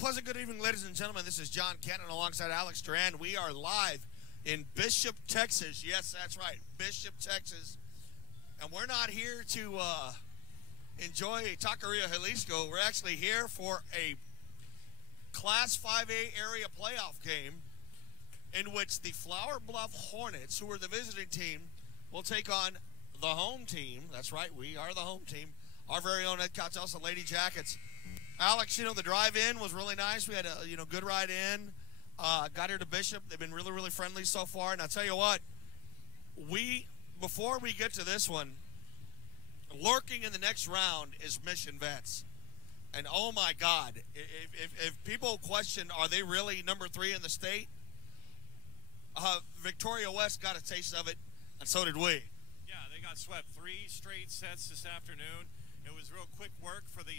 pleasant good evening, ladies and gentlemen. This is John Cannon alongside Alex Duran. We are live in Bishop, Texas. Yes, that's right, Bishop, Texas. And we're not here to enjoy Taqueria Jalisco. We're actually here for a Class 5A area playoff game in which the Flower Bluff Hornets, who are the visiting team, will take on the home team. That's right, we are the home team. Our very own Edcouch-Elsa Lady Jackets. Alex, the drive-in was really nice. We had a, good ride in. Got here to Bishop. They've been really, really friendly so far. And I'll tell you what, before we get to this one, lurking in the next round is Mission Vets. And oh my God, if people question, are they really number 3 in the state? Victoria West got a taste of it, and so did we. Yeah, they got swept 3 straight sets this afternoon. It was real quick work for the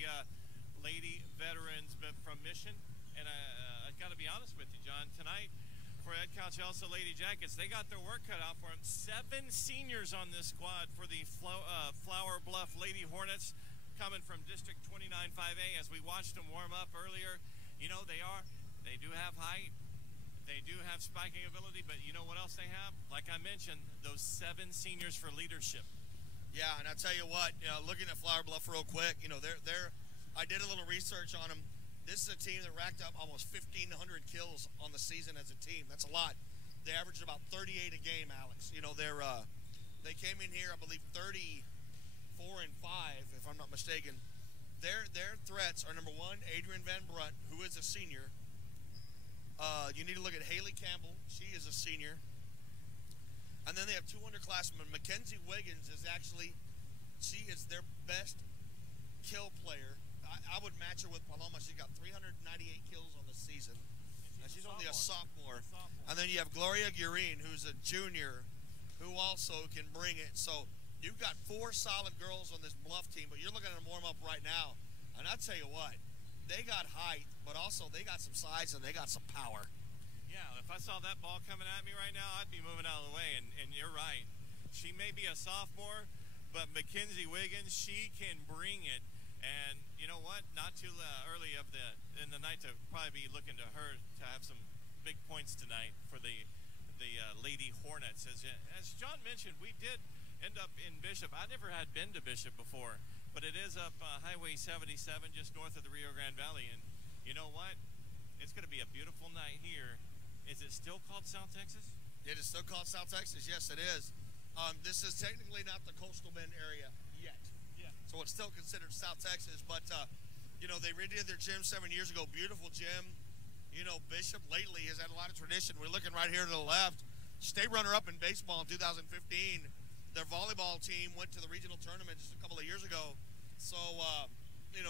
lady veterans from Mission, and I got to be honest with you, John. Tonight, for Edcouch-Elsa Lady Jackets, they got their work cut out for them. 7 seniors on this squad for the Flower Bluff Lady Hornets, coming from District 29 5A. As we watched them warm up earlier, they do have height, they do have spiking ability, but you know what else they have? Like I mentioned, those 7 seniors for leadership. Yeah, and I'll tell you what, looking at Flower Bluff real quick, I did a little research on them. This is a team that racked up almost 1,500 kills on the season as a team. That's a lot. They averaged about 38 a game, Alex. They came in here, I believe, 34 and 5, if I'm not mistaken. Their threats are, number 1, Adrian Van Brunt, who is a senior. You need to look at Haley Campbell. She is a senior. And then they have 2 underclassmen. Mackenzie Wiggins is she is their best kill player. I would match her with Paloma. She got 398 kills on the season. And she's only a sophomore. And then you have Gloria Guerin, who's a junior, who also can bring it. So you've got 4 solid girls on this Bluff team, but you're looking at them warm up right now. And I tell you what, they got height, but also they got some size and they got some power. Yeah, if I saw that ball coming at me right now, I'd be moving out of the way. And you're right. She may be a sophomore, but Mackenzie Wiggins, she can bring it. And you know what? Not too early in the night to probably be looking to her to have some big points tonight for the Lady Hornets. As John mentioned, we did end up in Bishop. I never had been to Bishop before, but it is up Highway 77, just north of the Rio Grande Valley. And you know what? It's going to be a beautiful night here. Is it still called South Texas? It is still called South Texas. Yes, it is. This is technically not the Coastal Bend area yet. So it's still considered South Texas, but, they redid their gym 7 years ago. Beautiful gym. Bishop lately has had a lot of tradition. We're looking right here to the left. State runner-up in baseball in 2015. Their volleyball team went to the regional tournament just a couple of years ago. So,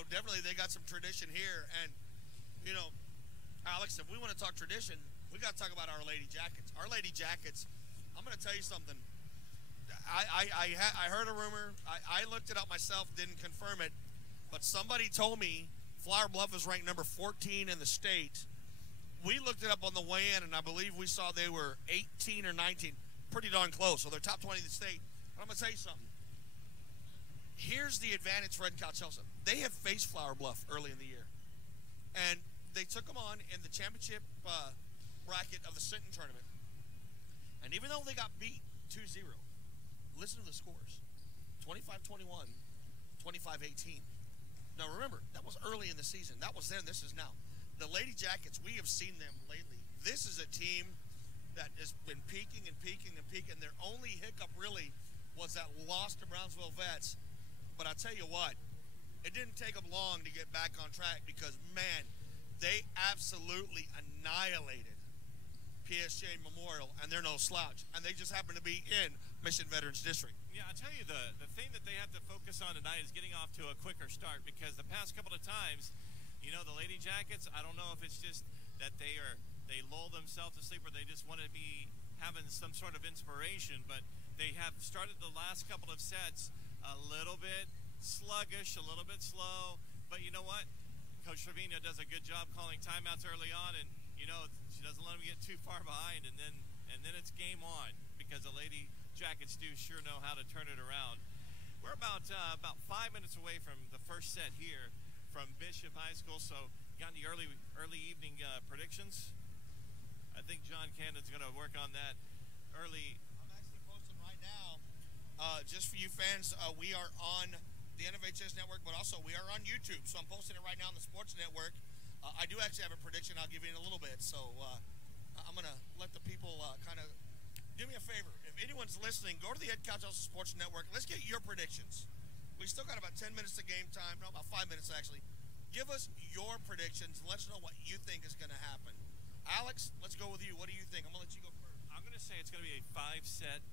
definitely they got some tradition here. And, Alex, if we want to talk tradition, we got to talk about our Lady Jackets. Our Lady Jackets, I'm going to tell you something. I heard a rumor. I looked it up myself, didn't confirm it, but somebody told me Flower Bluff is ranked number 14 in the state. We looked it up on the way in, and I believe we saw they were 18 or 19, pretty darn close. So they're top 20 in the state. But I'm going to tell you something. Here's the advantage for Edcouch-Elsa. They have faced Flower Bluff early in the year, and they took them on in the championship bracket of the Sinton tournament. And even though they got beat 2-0, listen to the scores. 25-21, 25-18. Now remember, that was early in the season. That was then, this is now. The Lady Jackets, we have seen them lately. This is a team that has been peaking and peaking and peaking. Their only hiccup really was that loss to Brownsville Vets. But I tell you what, it didn't take them long to get back on track because, man, they absolutely annihilated PSJ Memorial, and they're no slouch. And they just happen to be in Mission Veterans District. Yeah, I tell you, the thing that they have to focus on tonight is getting off to a quicker start, because the past couple of times, the Lady Jackets, I don't know if it's just that they lull themselves to sleep or they just want to be having some sort of inspiration, but they have started the last couple of sets a little bit sluggish, a little bit slow, but you know what? Coach Trevino does a good job calling timeouts early on, and she doesn't let them get too far behind, and then it's game on, because the Lady Jackets do sure know how to turn it around. We're about 5 minutes away from the first set here from Bishop High School, so got any early evening predictions? I think John Cannon's going to work on that early. I'm actually posting right now. Just for you fans, we are on the NFHS network, but also we are on YouTube. So I'm posting it right now on the Sports Network. I do actually have a prediction I'll give you in a little bit. So I'm going to let the people kind of do me a favor. If anyone's listening, go to the Edcouch-Elsa Sports Network. Let's get your predictions. We still got about 10 minutes of game time. No, about 5 minutes actually. Give us your predictions. Let us know what you think is going to happen. Alex, let's go with you. What do you think? I'm going to let you go first. I'm going to say it's going to be a 5-set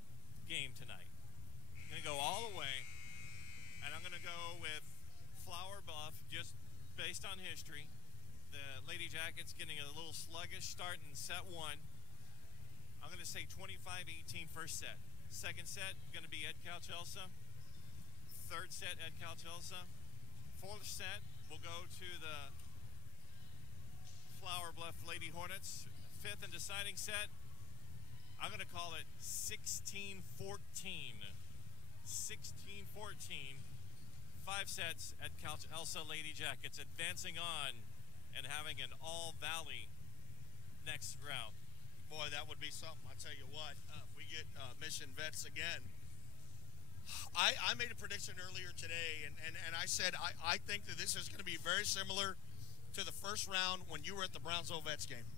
game tonight. I'm going to go all the way, and I'm going to go with Flower Bluff just based on history. The Lady Jackets getting a little sluggish start in set 1. I'm going to say 25-18 first set. Second set, going to be Edcouch-Elsa. Third set, Edcouch-Elsa. Fourth set, we'll go to the Flower Bluff Lady Hornets. Fifth and deciding set, I'm going to call it 16-14. 16-14. 5 sets at Edcouch-Elsa Lady Jackets, advancing on and having an all-valley next round. Boy, that would be something. I tell you what, if we get Mission Vets again. I made a prediction earlier today, and I said I think that this is going to be very similar to the first round when you were at the Brownsville Vets game.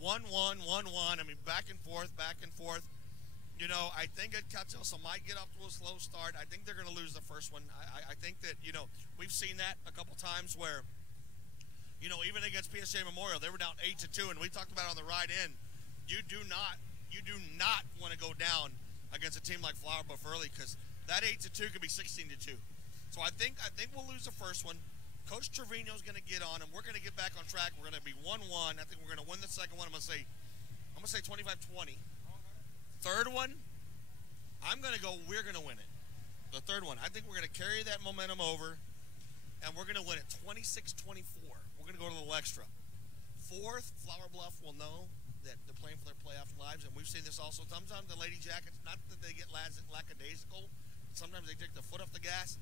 1-1, 1-1. I mean, back and forth, back and forth. You know, I think Edcouch-Elsa might get off to a slow start. I think they're going to lose the first one. I think that, you know, we've seen that a couple times where, you know, even against PSA Memorial, they were down 8-2, and we talked about it on the ride in. You do not want to go down against a team like Flower Bluff early, because that 8-2 could be 16-2. So I think we'll lose the first one. Coach Trevino's going to get on, and we're going to get back on track. We're going to be 1-1. I think we're going to win the second one. I'm going to say 25-20. Third one, we're going to win it. The third one, I think we're going to carry that momentum over, and we're going to win it 26-24. We're going to go to a little extra. Fourth, Flower Bluff will know that they're playing for their playoff lives, and we've seen this also. Sometimes the Lady Jackets, not that they get lackadaisical, sometimes they take their foot off the gas.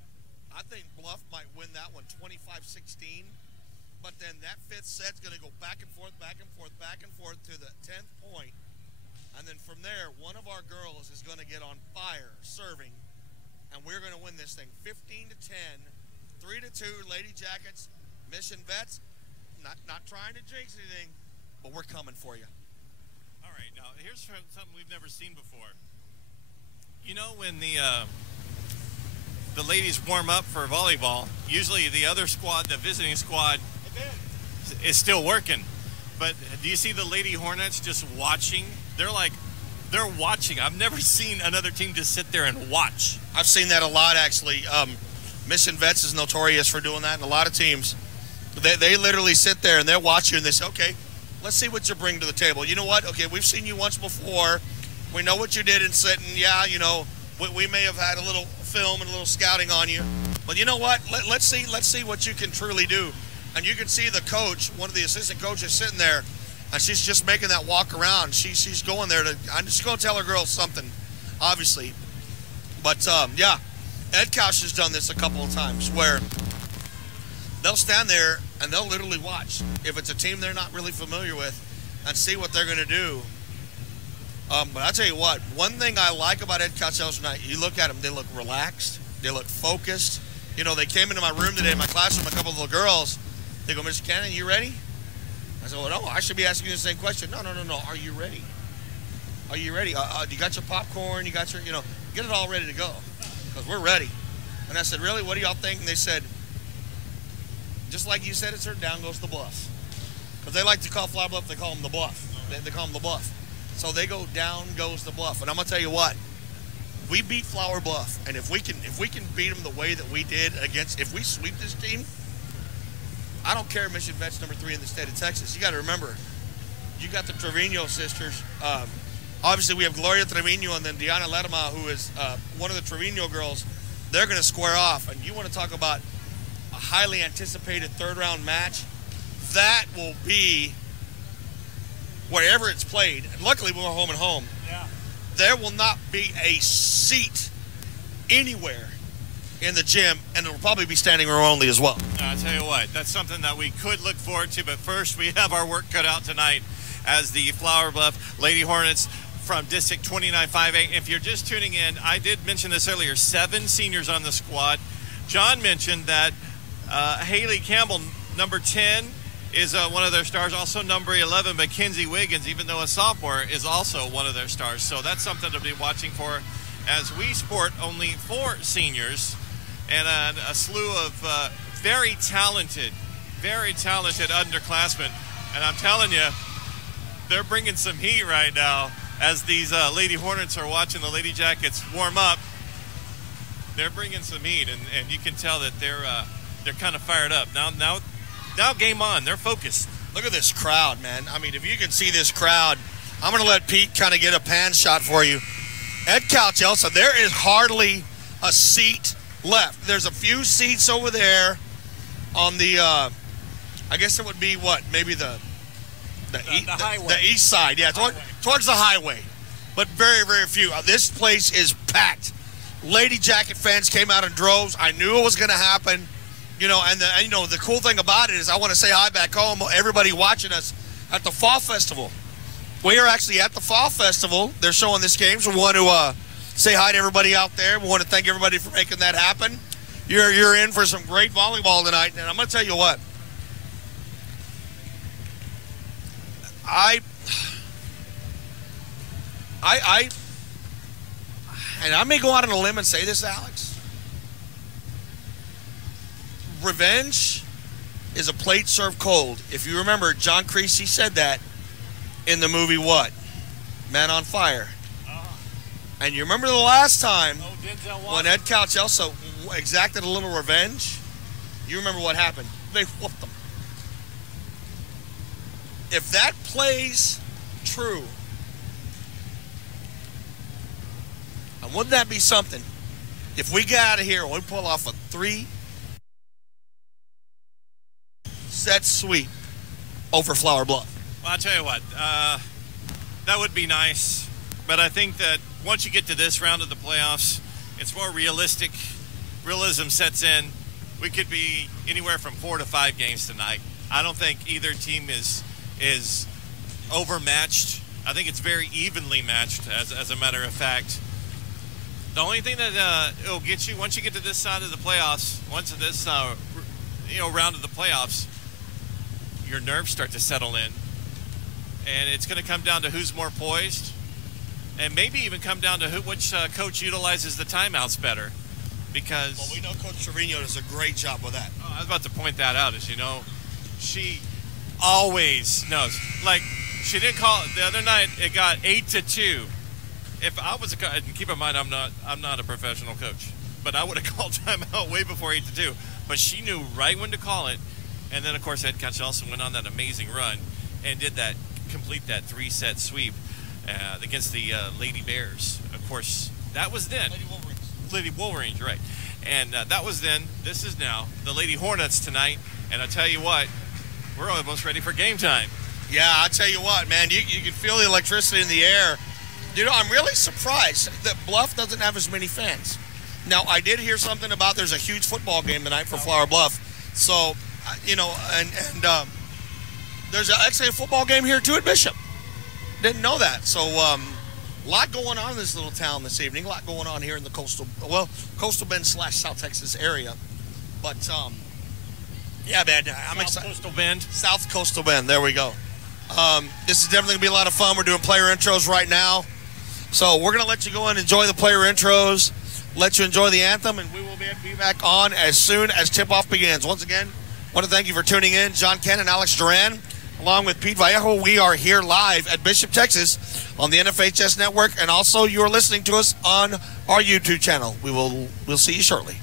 I think Bluff might win that one 25-16, but then that fifth set's going to go back and forth, back and forth, back and forth to the 10th point. And then from there, one of our girls is going to get on fire serving, and we're going to win this thing 15-10, 3-2, Lady Jackets, Mission Vets. Not trying to jinx anything, but we're coming for you. All right, now here's something we've never seen before. You know, when the ladies warm up for volleyball, usually the other squad, the visiting squad, is still working. But do you see the Lady Hornets just watching? They're watching. I've never seen another team just sit there and watch. I've seen that a lot, actually. Mission Vets is notorious for doing that, and a lot of teams, they literally sit there and they'll watch you and they say, okay, let's see what you bring to the table. You know what? Okay, we've seen you once before. We know what you did in sitting. Yeah, you know, we may have had a little film and a little scouting on you. But you know what? Let's see what you can truly do. And you can see the coach, one of the assistant coaches, sitting there, and she's just making that walk around. She's going there to, I'm just going to tell her girls something, obviously. But, yeah, Edcouch has done this a couple of times where they'll stand there and they'll literally watch if it's a team they're not really familiar with and see what they're going to do. But I'll tell you what, one thing I like about Edcouch-Elsa tonight, you look at them, they look relaxed, they look focused. You know, they came into my room today in my classroom, a couple of little girls. They go, Mr. Cannon, you ready? I said, well, no, I should be asking you the same question. No. Are you ready? Are you ready? You got your popcorn? You got your, you know, get it all ready to go because we're ready. And I said, really? What do y'all think? And they said, just like you said, it's her, down goes the Bluff. Because they like to call Flower Bluff, they call them the Bluff. They call them the Bluff. So they go, down goes the Bluff. And I'm going to tell you what, we beat Flower Bluff. And if we can beat them the way that we did against, if we sweep this team, I don't care Mission Vets number 3 in the state of Texas. You got to remember, you got the Trevino sisters. Obviously, we have Gloria Trevino and then Diana Ledema, who is one of the Trevino girls. They're going to square off. And you want to talk about a highly anticipated third-round match? That will be wherever it's played. And luckily, we're home and home. Yeah. There will not be a seat anywhere in the gym, and it'll probably be standing room only as well. I'll tell you what, that's something that we could look forward to, but first we have our work cut out tonight as the Flower Bluff Lady Hornets from District 2958. If you're just tuning in, I did mention this earlier, 7 seniors on the squad. John mentioned that Haley Campbell, number 10, is one of their stars. Also number 11, Mackenzie Wiggins, even though a sophomore, is also one of their stars. So that's something to be watching for, as we sport only 4 seniors and a slew of very talented underclassmen. And I'm telling you, they're bringing some heat right now as these Lady Hornets are watching the Lady Jackets warm up. They're bringing some heat, and you can tell that they're kind of fired up. Now game on. They're focused. Look at this crowd, man. I mean, if you can see this crowd, I'm going to let Pete kind of get a pan shot for you. Edcouch-Elsa, there is hardly a seat left. There's a few seats over there on the, I guess it would be what? Maybe the highway. The east side, yeah, towards the highway. But very, very few. This place is packed. Lady Jacket fans came out in droves. I knew it was going to happen. You know, and the cool thing about it is I want to say hi back home, everybody watching us at the Fall Festival. We are actually at the Fall Festival. They're showing this game, so we want to say hi to everybody out there. We want to thank everybody for making that happen. You're in for some great volleyball tonight, and I'm going to tell you what. And I may go out on a limb and say this, Alex. Revenge is a plate served cold. If you remember, John Creasy said that in the movie what? Man on Fire. And you remember the last time when Edcouch-Elsa exacted a little revenge? You remember what happened? They whooped them. If that plays true, and wouldn't that be something? If we get out of here and we pull off a 3-set sweep over Flower Bluff. Well, I'll tell you what, that would be nice. But I think that once you get to this round of the playoffs, it's more realistic. Realism sets in. We could be anywhere from 4 to 5 games tonight. I don't think either team is overmatched. I think it's very evenly matched, as a matter of fact. The only thing that it'll get you, once you get to this side of the playoffs, once of this round of the playoffs, your nerves start to settle in. And it's going to come down to who's more poised, and maybe even come down to which coach utilizes the timeouts better. Because, well, we know Coach Trevino does a great job with that. I was about to point that out. As you know, she always knows. Like, she didn't call it the other night. It got 8-2. If I was a coach, and keep in mind, I'm not a professional coach, but I would have called timeout way before 8-2. But she knew right when to call it, and then of course Edcouch-Elsa went on that amazing run and did complete that 3-set sweep against the Lady Bears. Of course, that was then. Lady Wolverines, right? And that was then. This is now the Lady Hornets tonight, and I tell you what, we're almost ready for game time. Yeah, I tell you what, man, you can feel the electricity in the air. You know, I'm really surprised that Bluff doesn't have as many fans. Now, I did hear something about there's a huge football game tonight for Flower Bluff. So, and there's actually a football game here too at Bishop. Didn't know that. So, a lot going on in this little town this evening. A lot going on here in the Coastal Bend / South Texas area. But, yeah, man, I'm excited. Coastal Bend. South Coastal Bend. There we go. This is definitely going to be a lot of fun. We're doing player intros right now. So we're going to let you go and enjoy the player intros, let you enjoy the anthem, and we will be back on as soon as tip-off begins. Once again, I want to thank you for tuning in. John Ken and Alex Duran, along with Pete Vallejo, we are here live at Bishop, Texas on the NFHS Network, and also you're listening to us on our YouTube channel. We'll see you shortly.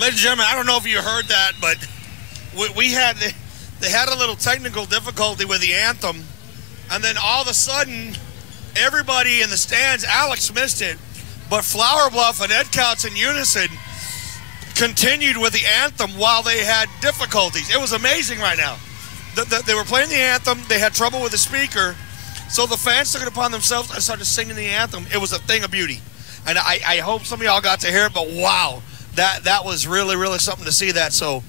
Ladies and gentlemen, I don't know if you heard that, but they had a little technical difficulty with the anthem, and then all of a sudden, everybody in the stands, Alex missed it, but Flower Bluff and Edcouch in unison continued with the anthem while they had difficulties. It was amazing right now. They were playing the anthem. They had trouble with the speaker, so the fans took it upon themselves and started singing the anthem. It was a thing of beauty, and I hope some of y'all got to hear it, but wow, that was really, really something to see that. So,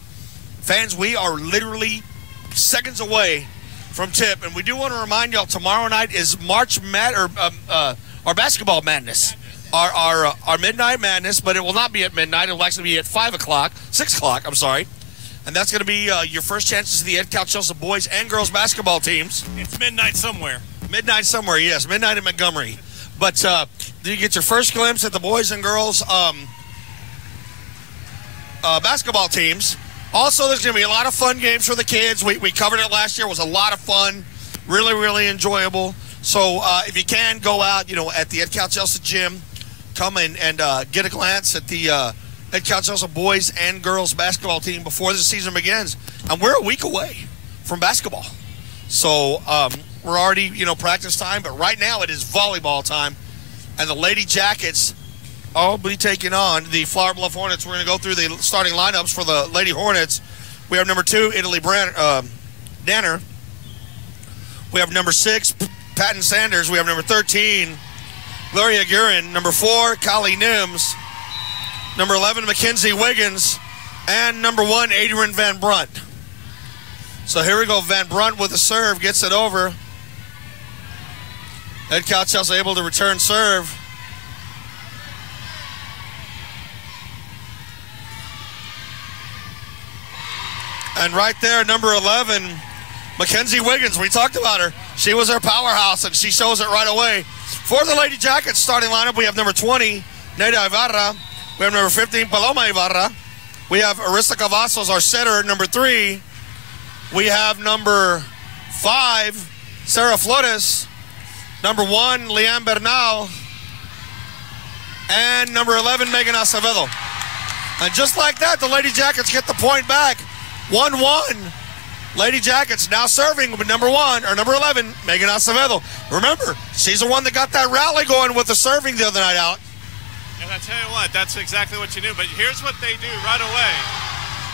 fans, we are literally seconds away from tip, and we do want to remind y'all tomorrow night is our basketball madness. Our midnight madness, but it will not be at midnight. It will actually be at 6 o'clock, I'm sorry. And that's going to be your first chance to see the Edcouch-Elsa boys and girls basketball teams. It's midnight somewhere. Midnight somewhere, yes. Midnight in Montgomery. But you get your first glimpse at the boys and girls basketball teams. Also, there's going to be a lot of fun games for the kids. We covered it last year. It was a lot of fun. Really, really enjoyable. So if you can, go out, at the Edcouch-Elsa gym. Come and get a glance at the Edcouch-Elsa boys and girls basketball team before the season begins. And we're a week away from basketball. So we're already, practice time. But right now it is volleyball time. And the Lady Jackets will be taking on the Flower Bluff Hornets. We're going to go through the starting lineups for the Lady Hornets. We have number 2, Italy Danner. We have number 6, Patton Sanders. We have number 13, Gloria Guerin. Number 4, Kali Nims. Number 11, Mackenzie Wiggins. And number 1, Adrian Van Brunt. So here we go. Van Brunt with a serve. Gets it over. Edcouch-Elsa able to return serve. And right there, number 11, Mackenzie Wiggins. We talked about her. She was our powerhouse, and she shows it right away. For the Lady Jackets starting lineup, we have number 20, Neida Ibarra. We have number 15, Paloma Ibarra. We have Arista Cavazos, our setter, number 3. We have number 5, Sarah Flores. Number 1, Leanne Bernal. And number 11, Megan Acevedo. And just like that, the Lady Jackets get the point back. 1-1. Lady Jackets now serving with number 1, or number 11, Megan Acevedo. Remember, she's the one that got that rally going with the serving the other night out. And I tell you what, that's exactly what you do. But here's what they do right away.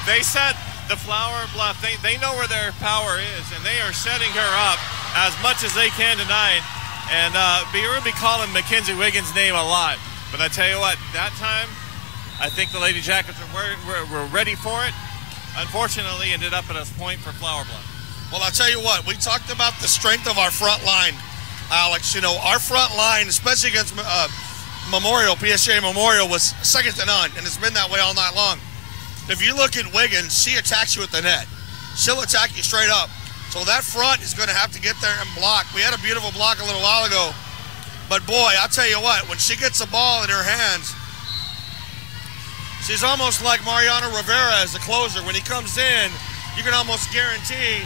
They set the Flower Bluff. They know where their power is, and they are setting her up as much as they can tonight. And we're going to be calling Mackenzie Wiggins' name a lot. But I tell you what, that time, I think the Lady Jackets were ready for it. Unfortunately, ended up at a point for Flower Bluff. Well, I'll tell you what, we talked about the strength of our front line, Alex. Our front line, especially against PSA Memorial, was second to none, and it's been that way all night long. If you look at Wiggins, she attacks you at the net. She'll attack you straight up. So that front is going to have to get there and block. We had a beautiful block a little while ago, but boy, I'll tell you what, when she gets the ball in her hands, she's almost like Mariano Rivera as a closer. When he comes in, you can almost guarantee,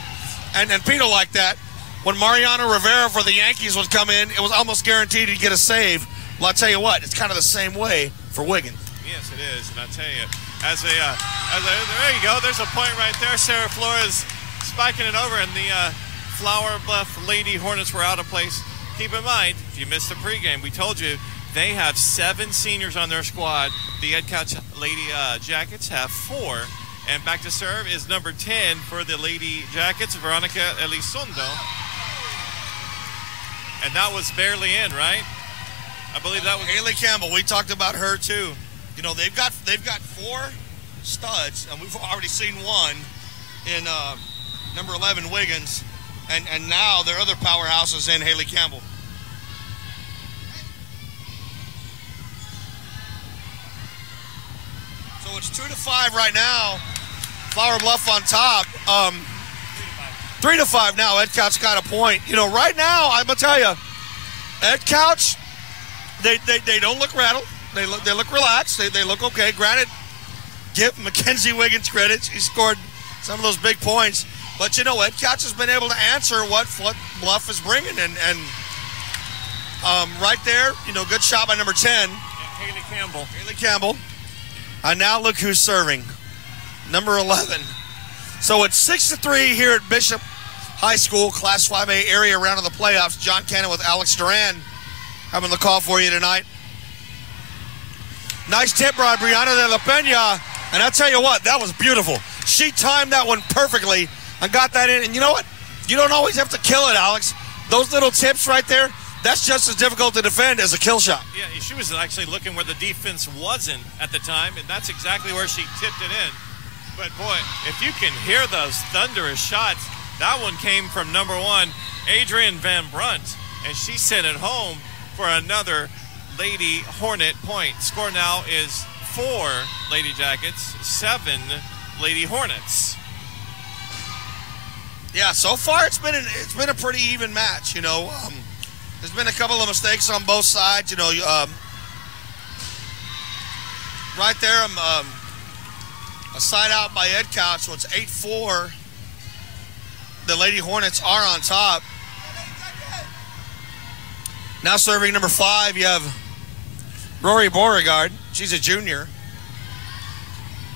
and Pito like that, when Mariano Rivera for the Yankees would come in, it was almost guaranteed he'd get a save. Well, I'll tell you what, it's kind of the same way for Wiggins. Yes, it is, and I'll tell you, there you go, there's a point right there. Sarah Flores spiking it over, and the Flower Bluff Lady Hornets were out of place. Keep in mind, if you missed the pregame, we told you, they have 7 seniors on their squad. The Edcouch Lady Jackets have 4. And back to serve is number 10 for the Lady Jackets, Veronica Elizondo. And that was barely in, right? I believe that was Haley Campbell. We talked about her too. They've got 4 studs, and we've already seen one in number 11 Wiggins, and now their other powerhouse is in Haley Campbell. So it's 2-5 right now. Flower Bluff on top. 3-5 now. Edcouch got a point. Right now, I'm gonna tell you, Edcouch, they don't look rattled. They look relaxed. They look okay. Granted, give Mackenzie Wiggins credit. She scored some of those big points. But Edcouch has been able to answer what Bluff is bringing, and right there, good shot by number 10, Haley Campbell. Haley Campbell. And now look who's serving. Number 11. So it's 6-3 here at Bishop High School, Class 5A area round of the playoffs. John Cannon with Alex Duran having the call for you tonight. Nice tip by Brianna de la Pena. And I'll tell you what, that was beautiful. She timed that one perfectly and got that in. And you know what? You don't always have to kill it, Alex. Those little tips right there, that's just as difficult to defend as a kill shot. Yeah, she was actually looking where the defense wasn't at the time, and that's exactly where she tipped it in. But, boy, if you can hear those thunderous shots, that one came from number 1, Adrian Van Brunt, and she sent it home for another Lady Hornet point. Score now is 4 Lady Jackets, 7 Lady Hornets. Yeah, so far it's been a pretty even match. You know, there's been a couple of mistakes on both sides. You know, right there, a side out by Edcouch, so it's 8-4. The Lady Hornets are on top. Now serving number 5, you have Rory Beauregard. She's a junior.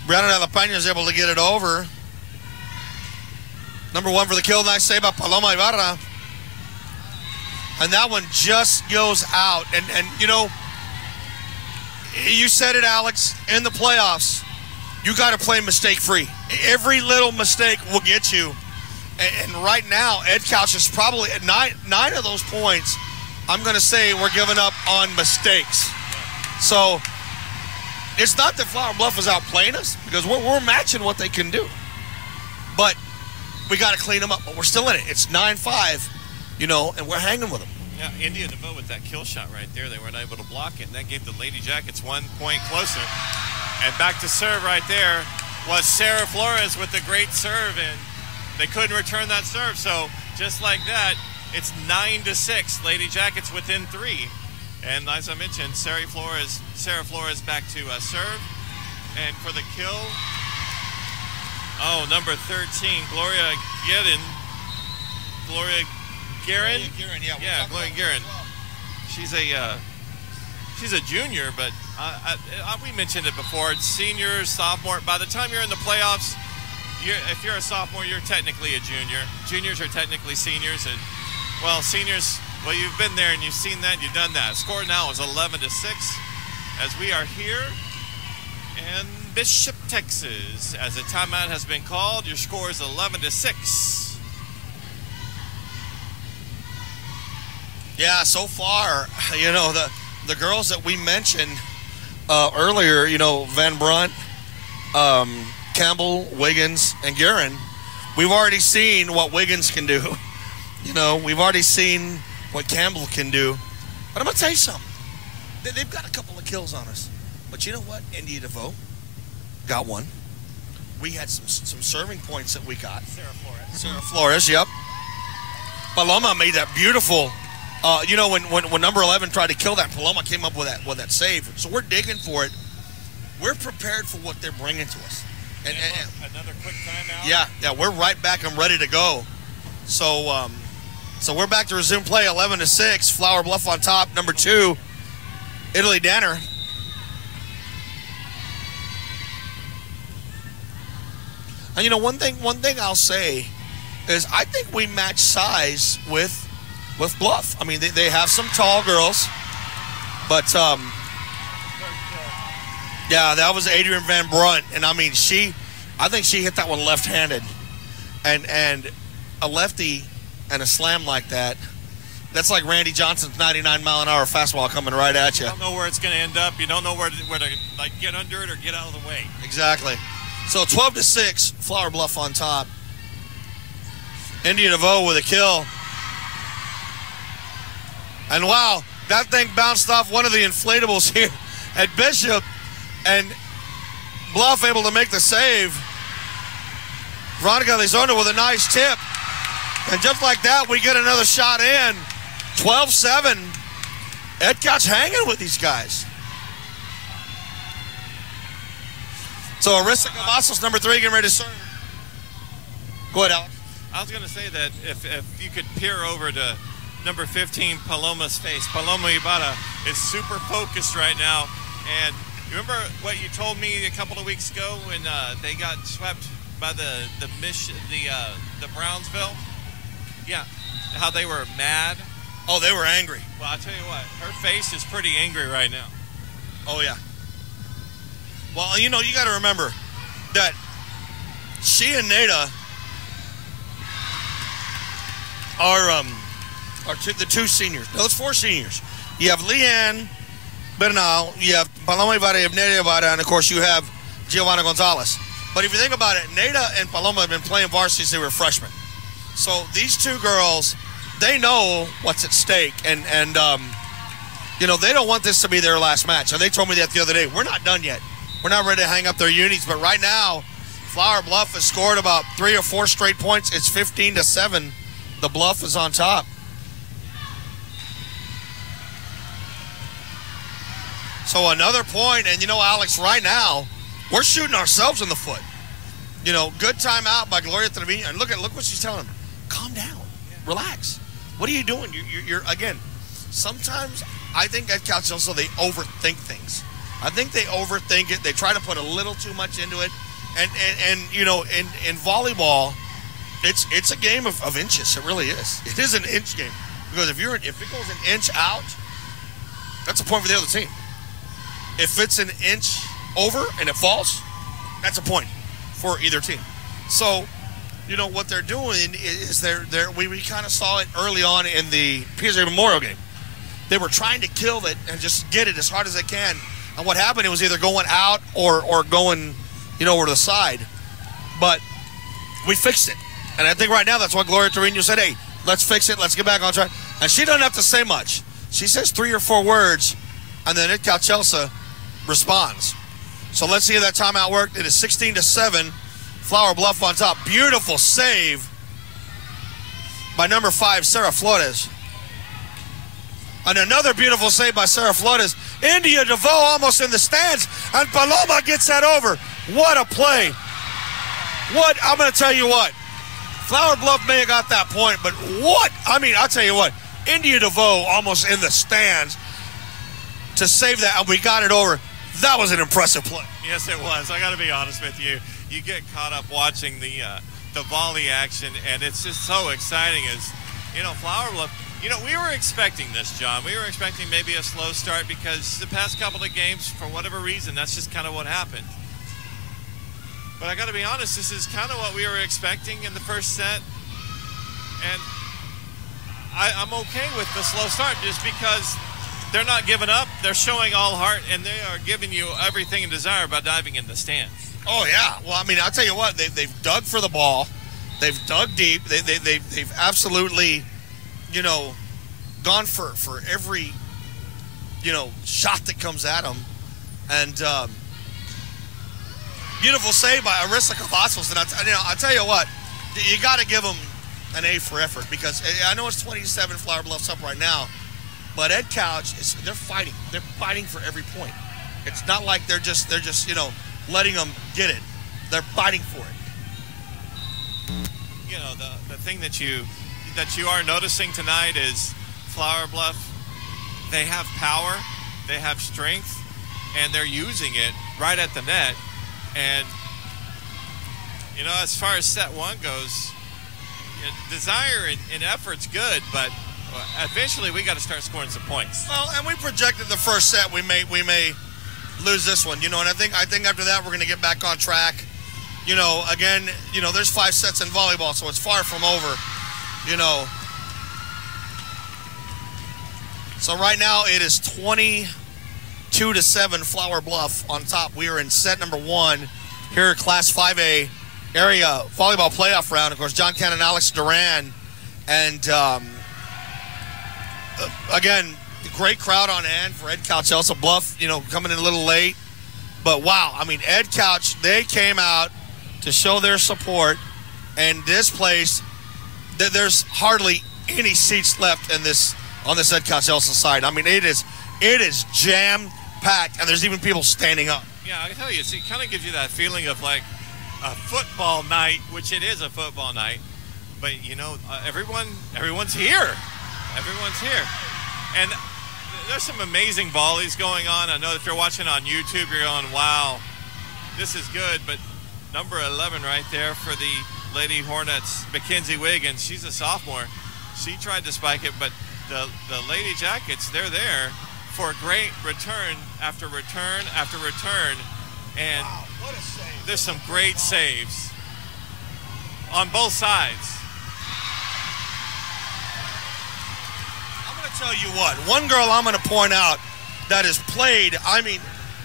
Brianna de la Pena is able to get it over. Number 1 for the kill, nice save by Paloma Ibarra. And that one just goes out. And you know, you said it, Alex, in the playoffs, you got to play mistake-free. Every little mistake will get you. And right now, Edcouch is probably at 9 of those points, I'm going to say we're giving up on mistakes. So it's not that Flower Bluff is outplaying us, because we're matching what they can do. But we got to clean them up. But we're still in it. It's 9-5, you know, and we're hanging with them. Yeah, India DeVoe with that kill shot right there. They weren't able to block it, and that gave the Lady Jackets 1 point closer. And back to serve right there was Sarah Flores with the great serve, and they couldn't return that serve. So just like that, it's 9-6. Lady Jackets within 3. And as I mentioned, Sarah Flores back to serve. And for the kill, number 13, Gloria Guerin. Gloria Guerin, yeah, Gloria Guerin. She's a junior, but we mentioned it before. It's senior, sophomore. By the time you're in the playoffs, if you're a sophomore, you're technically a junior. Juniors are technically seniors, and well, seniors. Well, you've been there and you've seen that, you've done that. Score now is 11-6, as we are here in Bishop, Texas. As a timeout has been called, your score is 11-6. Yeah, so far, you know, the girls that we mentioned earlier, you know, Van Brunt, Campbell, Wiggins, and Guerin, we've already seen what Wiggins can do. You know, we've already seen what Campbell can do. But I'm going to tell you something. They've got a couple of kills on us. But you know what? India DeVoe got one. We had some serving points that we got. Sarah Flores, yep. Paloma made that beautiful. You know, when number 11 tried to kill that, Paloma came up with that save. So we're digging for it. We're prepared for what they're bringing to us. And another quick timeout. Yeah, we're right back and ready to go. So we're back to resume play, 11-6. Flower Bluff on top. Number 2, Italy Danner. And you know, one thing I'll say is I think we match size with Bluff. I mean, they have some tall girls, but yeah, that was Adrian Van Brunt, and I mean, I think she hit that one left-handed, and a lefty and a slam like that, that's like Randy Johnson's 99-mile-an-hour fastball coming right at you. You don't know where it's going to end up. You don't know where to like get under it or get out of the way. Exactly. So 12-6, Flower Bluff on top. India DeVoe with a kill. And wow, that thing bounced off one of the inflatables here at Bishop, and Bluff able to make the save. Veronica Elizondo with a nice tip. And just like that, we get another shot in. 12-7. Edcouch hanging with these guys. So Arissa Cavazos, number 3, getting ready to serve. Go ahead, Alex. I was going to say that if you could peer over to number 15, Paloma's face. Paloma Ibarra is super focused right now, and You remember what you told me a couple of weeks ago when they got swept by the Brownsville? Yeah, how they were mad. Oh, they were angry. Well, I'll tell you what, her face is pretty angry right now. Oh, yeah. Well, you got to remember that she and Nada are the two seniors. No, it's 4 seniors. You have Leanne Bernal, you have Paloma Ibarra, you have Nada Ibarra, and of course you have Giovanna Gonzalez. But if you think about it, Nada and Paloma have been playing varsity since they were freshmen. So these two girls, they know what's at stake, and they don't want this to be their last match. And they told me that the other day. We're not done yet. We're not ready to hang up their unis, but right now, Flower Bluff has scored about 3 or 4 straight points. It's 15-7. The Bluff is on top. So another point, and Alex, right now, we're shooting ourselves in the foot. Good timeout by Gloria Trevino, and look what she's telling them. Calm down, relax. What are you doing? You're again. Sometimes I think at Edcouch-Elsa they overthink things. I think they overthink it. They try to put a little too much into it, and in volleyball, it's a game of inches. It really is. It is an inch game because if it goes an inch out, that's a point for the other team. If it's an inch over and it falls, that's a point for either team. So, what they're doing is we kind of saw it early on in the PSA Memorial game. They were trying to kill it and just get it as hard as they can. And what happened, it was either going out or going, over to the side. But we fixed it. And I think right now that's what Gloria Trevino said, hey, let's fix it. Let's get back on track. And she doesn't have to say much. She says 3 or 4 words, and then Edcouch-Elsa responds. So let's see how that timeout worked. It is 16-7. Flower Bluff on top. Beautiful save by number 5, Sarah Flores. And another beautiful save by Sarah Flores. India DeVoe almost in the stands, and Paloma gets that over. What a play. I'm going to tell you what. Flower Bluff may have got that point, but I'll tell you what. India DeVoe almost in the stands to save that, and we got it over. That was an impressive play. Yes, it was. I got to be honest with you. You get caught up watching the volley action, and it's just so exciting. As Flower Bluff. We were expecting this, John. We were expecting maybe a slow start because the past couple of games, for whatever reason, that's just kind of what happened. But I got to be honest, this is kind of what we were expecting in the first set, and I'm okay with the slow start just because they're not giving up. They're showing all heart, and they are giving you everything and desire by diving in the stands. Oh, yeah. Well, I'll tell you what. They've dug for the ball. They've dug deep. They've absolutely, gone for every, shot that comes at them. And beautiful save by Arissa Cavazos. And I'll tell you what. You got to give them an A for effort because I know it's 27 Flower Bluffs up right now. But Edcouch, they're fighting. They're fighting for every point. It's not like they're just letting them get it. They're fighting for it. The thing that you are noticing tonight is Flower Bluff. They have power, they have strength, and they're using it right at the net. And as far as set 1 goes, desire and effort's good, but eventually we got to start scoring some points. Well, and we projected the first set we may lose this one, and I think after that we're going to get back on track. Again, there's 5 sets in volleyball, so it's far from over. So right now it is 22-7 Flower Bluff on top. We are in set number 1 here at Class 5A area volleyball playoff round. Of course, John Cannon, Alex Duran, and again, great crowd on hand for Edcouch-Elsa. Bluff, coming in a little late. But wow, Edcouch, they came out to show their support. And this place, there's hardly any seats left on this Edcouch-Elsa side. It is jam-packed, and there's even people standing up. Yeah, I can tell you, it kind of gives you that feeling of like a football night, which it is a football night. But everyone's here. Everyone's here. And there's some amazing volleys going on. I know if you're watching on YouTube, you're going, wow, this is good. But number 11 right there for the Lady Hornets, Mackenzie Wiggins, she's a sophomore. She tried to spike it, but the Lady Jackets, they're there for a great return after return after return. And wow, what a save. There's some great saves on both sides. I'm going to tell you what, one girl I'm going to point out that has played,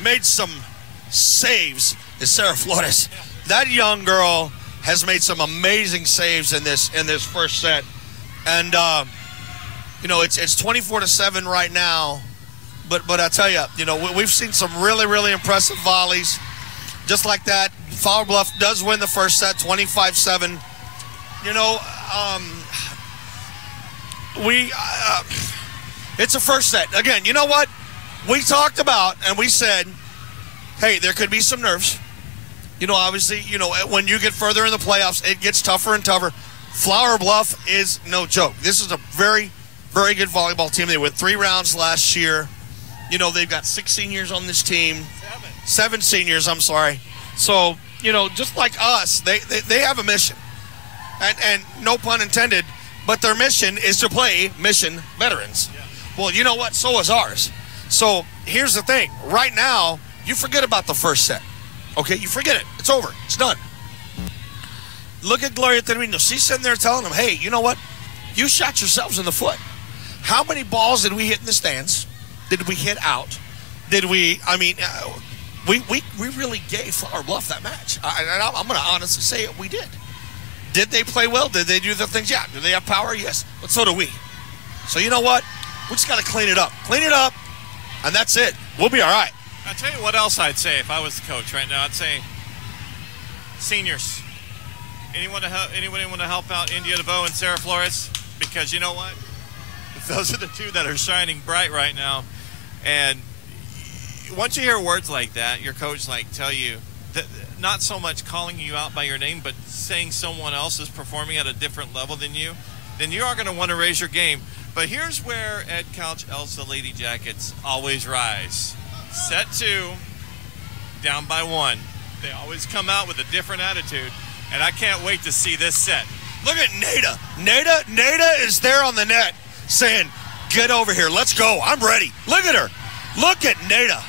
made some saves is Sarah Flores. Yeah. That young girl has made some amazing saves in this first set. And, it's 24-7 right now. But I tell you, we've seen some really, really impressive volleys. Just like that, Flower Bluff does win the first set, 25-7. It's a first set. Again, you know what? We talked about and we said, hey, there could be some nerves. Obviously, when you get further in the playoffs, it gets tougher and tougher. Flower Bluff is no joke. This is a very, very good volleyball team. They went 3 rounds last year. They've got 6 seniors on this team. 7 seniors, I'm sorry. So, just like us, they have a mission. And no pun intended, but their mission is to play mission veterans. Yeah. Well, you know what? So is ours. So here's the thing. Right now, you forget about the first set. Okay, you forget it. It's over. It's done. Look at Gloria Termino. She's sitting there telling them, hey, you know what? You shot yourselves in the foot. How many balls did we hit in the stands? Did we hit out? Did we, we really gave Flower Bluff that match. I'm going to honestly say it, we did. Did they play well? Did they do the things? Yeah. Do they have power? Yes. But so do we. So you know what? We just got to clean it up. Clean it up, and that's it. We'll be all right. I'll tell you what else I'd say if I was the coach right now. I'd say seniors. Anyone want to help out India DeVoe and Sarah Flores? Because you know what? Those are the two that are shining bright right now. And once you hear words like that, your coach tell you that not so much calling you out by your name, but saying someone else is performing at a different level than you, then you are going to want to raise your game. But here's where Edcouch-Elsa Lady Jackets always rise. Set 2, down by 1. They always come out with a different attitude, and I can't wait to see this set. Look at Nada. Nada is there on the net saying, get over here. Let's go. I'm ready. Look at her. Look at Nada.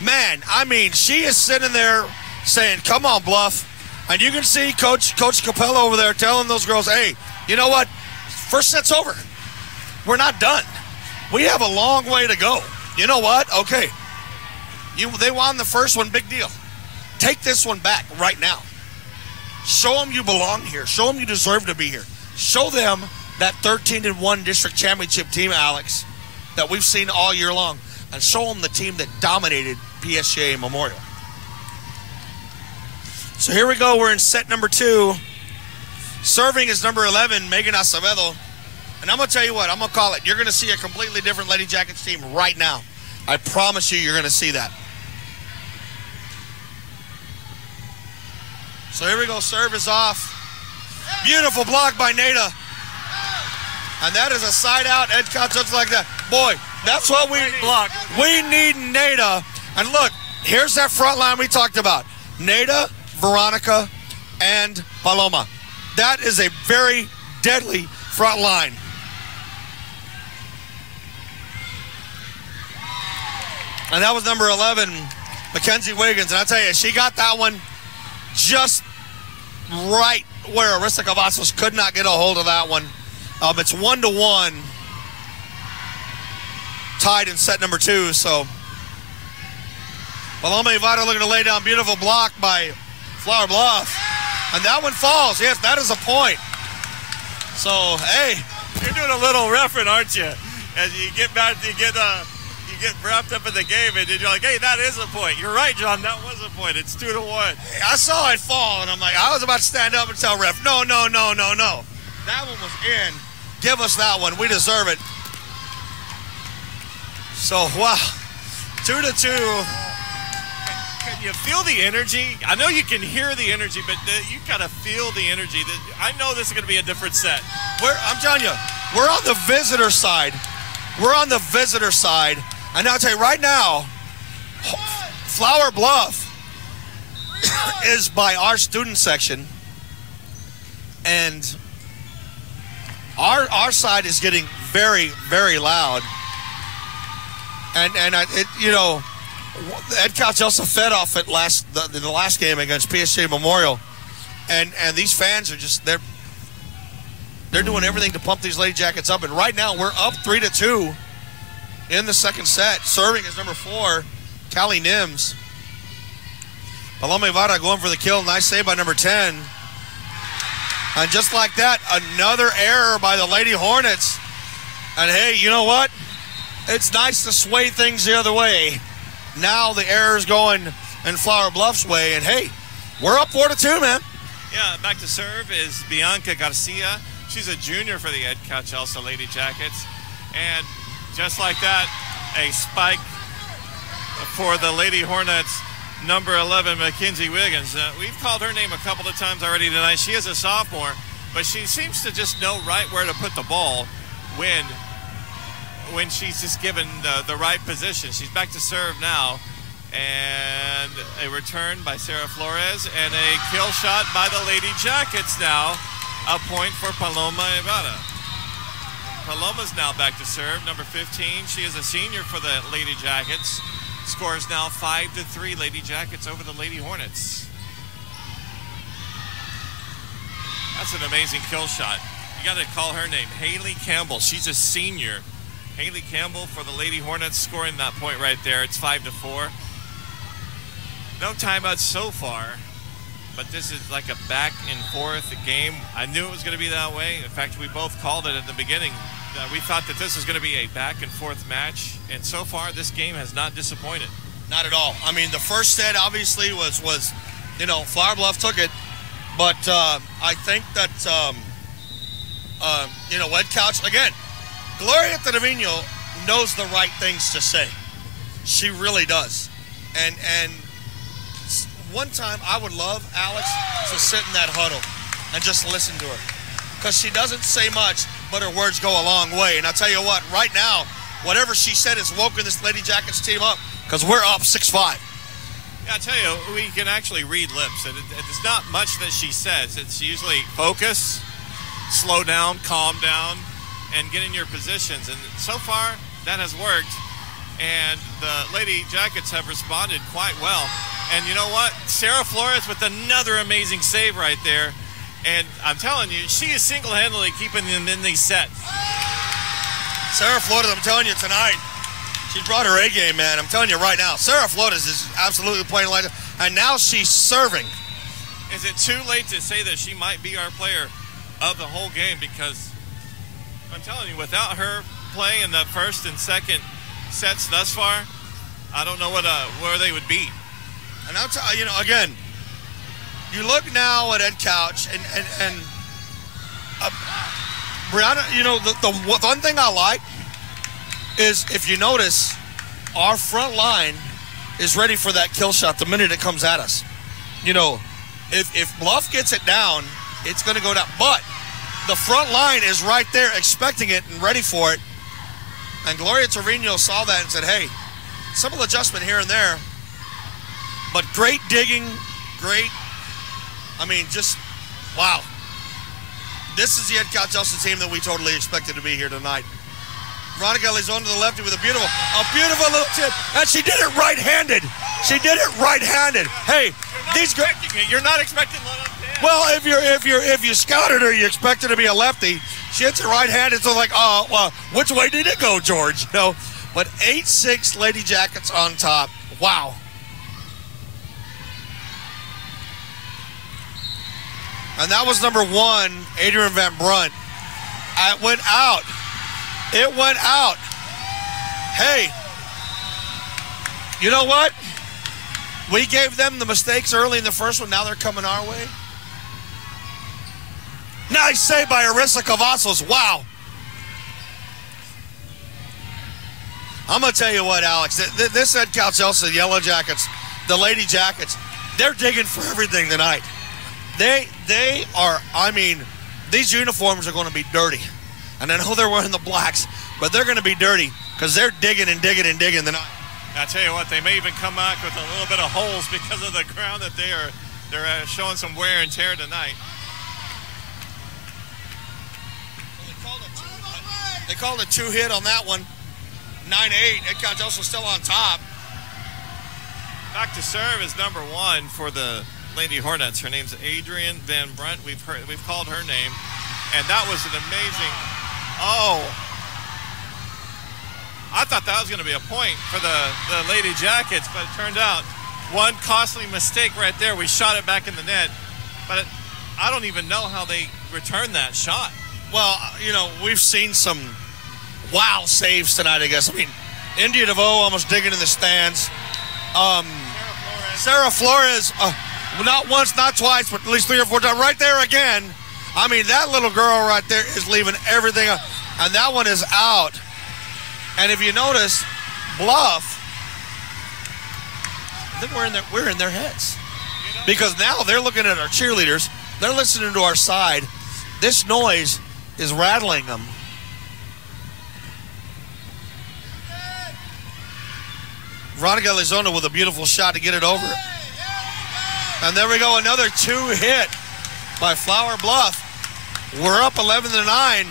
Man, she is sitting there saying, come on, Bluff. And you can see Coach Capella over there telling those girls, hey, you know what? First set's over. We're not done. We have a long way to go. You know what? Okay. They won the first one, big deal. Take this one back right now. Show them you belong here. Show them you deserve to be here. Show them that 13-1 district championship team, Alex, that we've seen all year long. And show them the team that dominated PSGA Memorial. So here we go. We're in set number 2. Serving is number 11, Megan Acevedo. And I'm going to tell you what, I'm going to call it. You're going to see a completely different Lady Jackets team right now. I promise you're going to see that. So here we go. Serve is off. Beautiful block by Nada. And that is a side out. Edcouch just like that. Boy, that's what we block. We need Nada. And look, here's that front line we talked about. Nada, Veronica, and Paloma. That is a very deadly front line. And that was number 11, Mackenzie Wiggins. And I tell you, she got that one just right where Arisa Cavazos could not get a hold of that one. It's 1-1, tied in set number 2. So Paloma Ivada looking to lay down, beautiful block by Flower Bluff, and that one falls. Yes, that is a point. So hey, you're doing a little reference, aren't you? As you get back, you get wrapped up in the game, and you're like, hey, that is a point. You're right, John. That was a point. It's 2-1. I saw it fall, and I'm like, I was about to stand up and tell ref, no. That one was in. Give us that one. We deserve it. So, wow. 2-2. Can you feel the energy? I know you can hear the energy, but you gotta feel the energy. I know this is gonna be a different set. I'm telling you, we're on the visitor side. We're on the visitor side, And I'll tell you right now, Flower Bluff is by our student section, and our side is getting very, very loud. And Edcouch-Elsa fed off it the last game against PSG Memorial, and these fans are just they're doing everything to pump these Lady Jackets up. And right now we're up 3-2 in the second set. Serving is number 4, Callie Nims. Paloma Ibarra going for the kill. Nice save by number 10. And just like that, another error by the Lady Hornets. And hey, you know what? It's nice to sway things the other way. Now the error's going in Flower Bluff's way. And hey, we're up 4-2, man. Yeah, back to serve is Bianca Garcia. She's a junior for the Edcouch-Elsa Lady Jackets. And just like that, a spike for the Lady Hornets, number 11, Mackenzie Wiggins. We've called her name a couple of times already tonight. She is a sophomore, but she seems to just know right where to put the ball when she's just given the right position. She's back to serve now. And a return by Sarah Flores and a kill shot by the Lady Jackets now. A point for Paloma Ibarra. Paloma's now back to serve, number 15. She is a senior for the Lady Jackets. Scores now 5-3 Lady Jackets over the Lady Hornets. That's an amazing kill shot. You got to call her name, Haley Campbell. She's a senior. Haley Campbell for the Lady Hornets scoring that point right there. It's 5-4. No timeouts so far, but this is like a back and forth game. I knew it was going to be that way. In fact, we both called it at the beginning. We thought that this was going to be a back and forth match, and so far this game has not disappointed. Not at all. I mean, the first set obviously was Flower Bluff took it, but I think that Edcouch again. Gloria Trevino knows the right things to say. She really does, and one time I would love Alex to sit in that huddle and just listen to her, because she doesn't say much, but her words go a long way. And I'll tell you what, right now, whatever she said has woken this Lady Jackets team up, because we're up 6-5. Yeah, I tell you, we can actually read lips, and it's not much that she says. It's usually focus, slow down, calm down, and get in your positions. And so far, that has worked, and the Lady Jackets have responded quite well. And you know what? Sarah Flores with another amazing save right there. And I'm telling you, she is single-handedly keeping them in these sets. Sarah Flores, I'm telling you tonight, she brought her A game, man. I'm telling you right now, Sarah Flores is absolutely playing like, and now she's serving. Is it too late to say that she might be our player of the whole game? Because I'm telling you, without her play in the first and second sets thus far, I don't know where they would be. And I'll tell you, again, you look now at Edcouch, and Brianna, the one thing I like is, if you notice, our front line is ready for that kill shot the minute it comes at us. If Bluff gets it down, it's going to go down. But the front line is right there expecting it and ready for it. And Gloria Trevino saw that and said, hey, simple adjustment here and there. But great digging, great. I mean, just, wow. This is the Edcouch-Elsa team that we totally expected to be here tonight. Veronica Elizondo to the lefty with a beautiful little tip. And she did it right-handed. She did it right-handed. Hey, you're not expecting left hand. Well, if you scouted her, you expect her to be a lefty. She hits it right-handed, so like, which way did it go, George? No, but 8-6 Lady Jackets on top. Wow. And that was number 1, Adrian Van Brunt. It went out. It went out. Hey, you know what? We gave them the mistakes early in the first one. Now they're coming our way. Nice save by Arissa Cavazos. Wow. I'm going to tell you what, Alex. This Edcouch-Elsa Yellow Jackets, the Lady Jackets, they're digging for everything tonight. They are, I mean, these uniforms are going to be dirty. And I know they're wearing the blacks, but they're going to be dirty because they're digging and digging and digging tonight. I tell you what, they may even come back with a little bit of holes because of the ground that they're showing some wear and tear tonight. They called a 2-hit on that one. 9-8. Edcouch-Elsa still on top. Back to serve is number 1 for the Lady Hornets. Her name's Adrienne Van Brunt. We've called her name, and that was an amazing. Oh, I thought that was going to be a point for the Lady Jackets, but it turned out one costly mistake right there. We shot it back in the net, but I don't even know how they returned that shot. Well, you know, we've seen some wow saves tonight, I guess. I mean, India DeVoe almost digging in the stands. Sarah Flores, not once, not twice, but at least 3 or 4 times. Right there again. I mean, that little girl right there is leaving everything up. And that one is out. And if you notice, Bluff, I think we're in their heads. Because now they're looking at our cheerleaders. They're listening to our side. This noise is rattling them. Veronica Elizondo with a beautiful shot to get it over. And there we go, another 2-hit by Flower Bluff. We're up 11-9.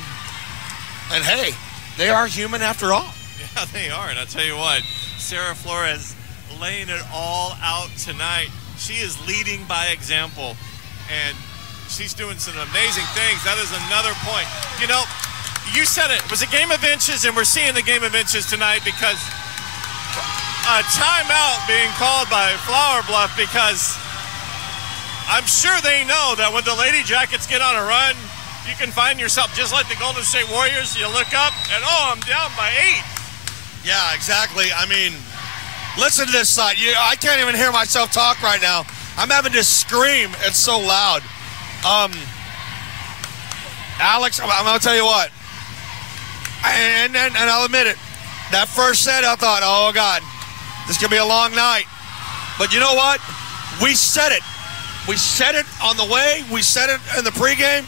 And hey, they are human after all. Yeah, they are. And I'll tell you what, Sarah Flores laying it all out tonight. She is leading by example. And she's doing some amazing things. That is another point. You know, you said it. It was a game of inches, and we're seeing the game of inches tonight because a timeout being called by Flower Bluff because I'm sure they know that when the Lady Jackets get on a run, you can find yourself just like the Golden State Warriors. You look up and, oh, I'm down by 8. Yeah, exactly. I mean, listen to this side. I can't even hear myself talk right now. I'm having to scream. It's so loud. Alex, I'm going to tell you what. And I'll admit it. That first set, I thought, oh, God, this could be a long night. But you know what? We said it. We said it on the way. We said it in the pregame.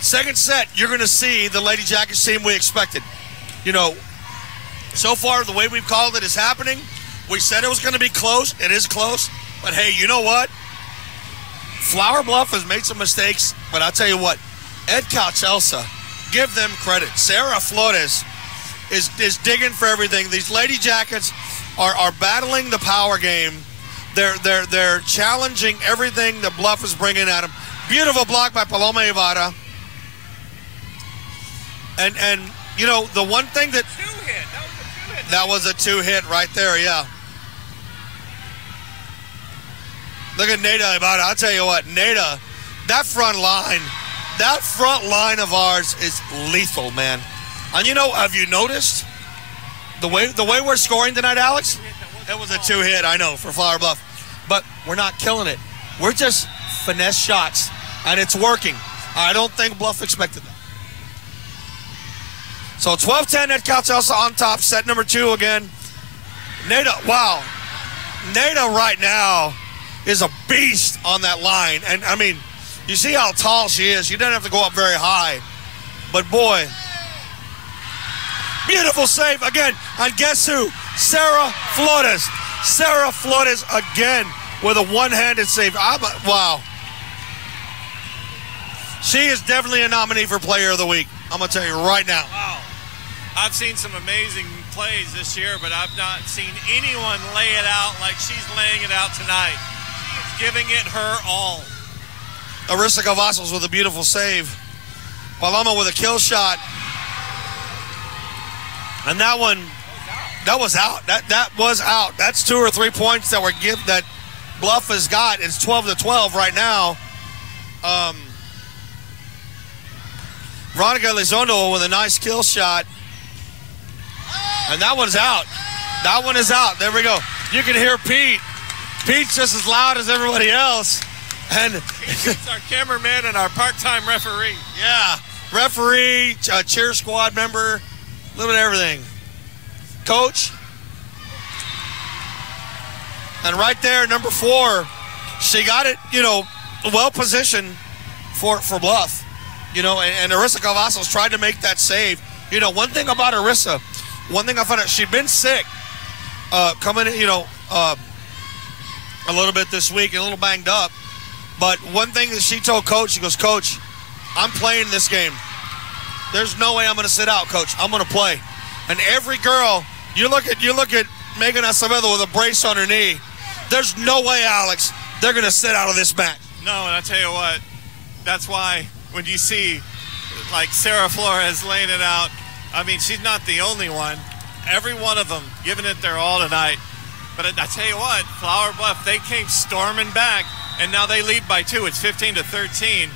Second set, you're going to see the Lady Jackets team we expected. You know, so far the way we've called it is happening. We said it was going to be close. It is close. But, hey, you know what? Flower Bluff has made some mistakes. But I'll tell you what, Edcouch-Elsa, give them credit. Sarah Flores is digging for everything. These Lady Jackets are battling the power game. They're challenging everything that Bluff is bringing at them. Beautiful block by Paloma Ibarra. And you know, the one thing that... That was a 2-hit right there, yeah. Look at Neda Ibarra. I'll tell you what, Neda, that front line of ours is lethal, man. And you know, have you noticed the way we're scoring tonight, Alex? It was a 2-hit, I know, for Flower Bluff. But we're not killing it. We're just finesse shots, and it's working. I don't think Bluff expected that. So 12-10 Edcouch-Elsa on top, set number 2 again. Neda, wow. Neda right now is a beast on that line. And, I mean, you see how tall she is. She doesn't have to go up very high. But, boy, beautiful save again. And guess who? Sarah Flores. Sarah Flores again with a one-handed save. Wow. She is definitely a nominee for Player of the Week. I'm going to tell you right now. Wow. I've seen some amazing plays this year, but I've not seen anyone lay it out like she's laying it out tonight. She's giving it her all. Arisa Cavazos with a beautiful save. Paloma with a kill shot. And that one, that was out. That was out. That's 2 or 3 points that that Bluff has got. It's 12-12 right now. Veronica Elizondo with a nice kill shot. And that one's out. That one is out. There we go. You can hear Pete. Pete's just as loud as everybody else. And Pete's our cameraman and our part-time referee. Yeah. Referee, cheer squad member, a little bit of everything. Coach. And right there, number 4, she got it, you know, well positioned for Bluff. You know, and Arissa Cavazos tried to make that save. You know, one thing about Arissa, one thing I found out, she'd been sick coming in, a little bit this week and a little banged up. But one thing that she told Coach, she goes, Coach, I'm playing this game. There's no way I'm going to sit out, Coach. I'm going to play. And every girl, you look at Megan Acevedo with a brace on her knee. There's no way, Alex, they're going to sit out of this match. No, and I tell you what, that's why when you see like Sarah Flores laying it out, I mean, she's not the only one. Every one of them giving it their all tonight. But I tell you what, Flower Bluff, they came storming back, and now they lead by 2. It's 15-13.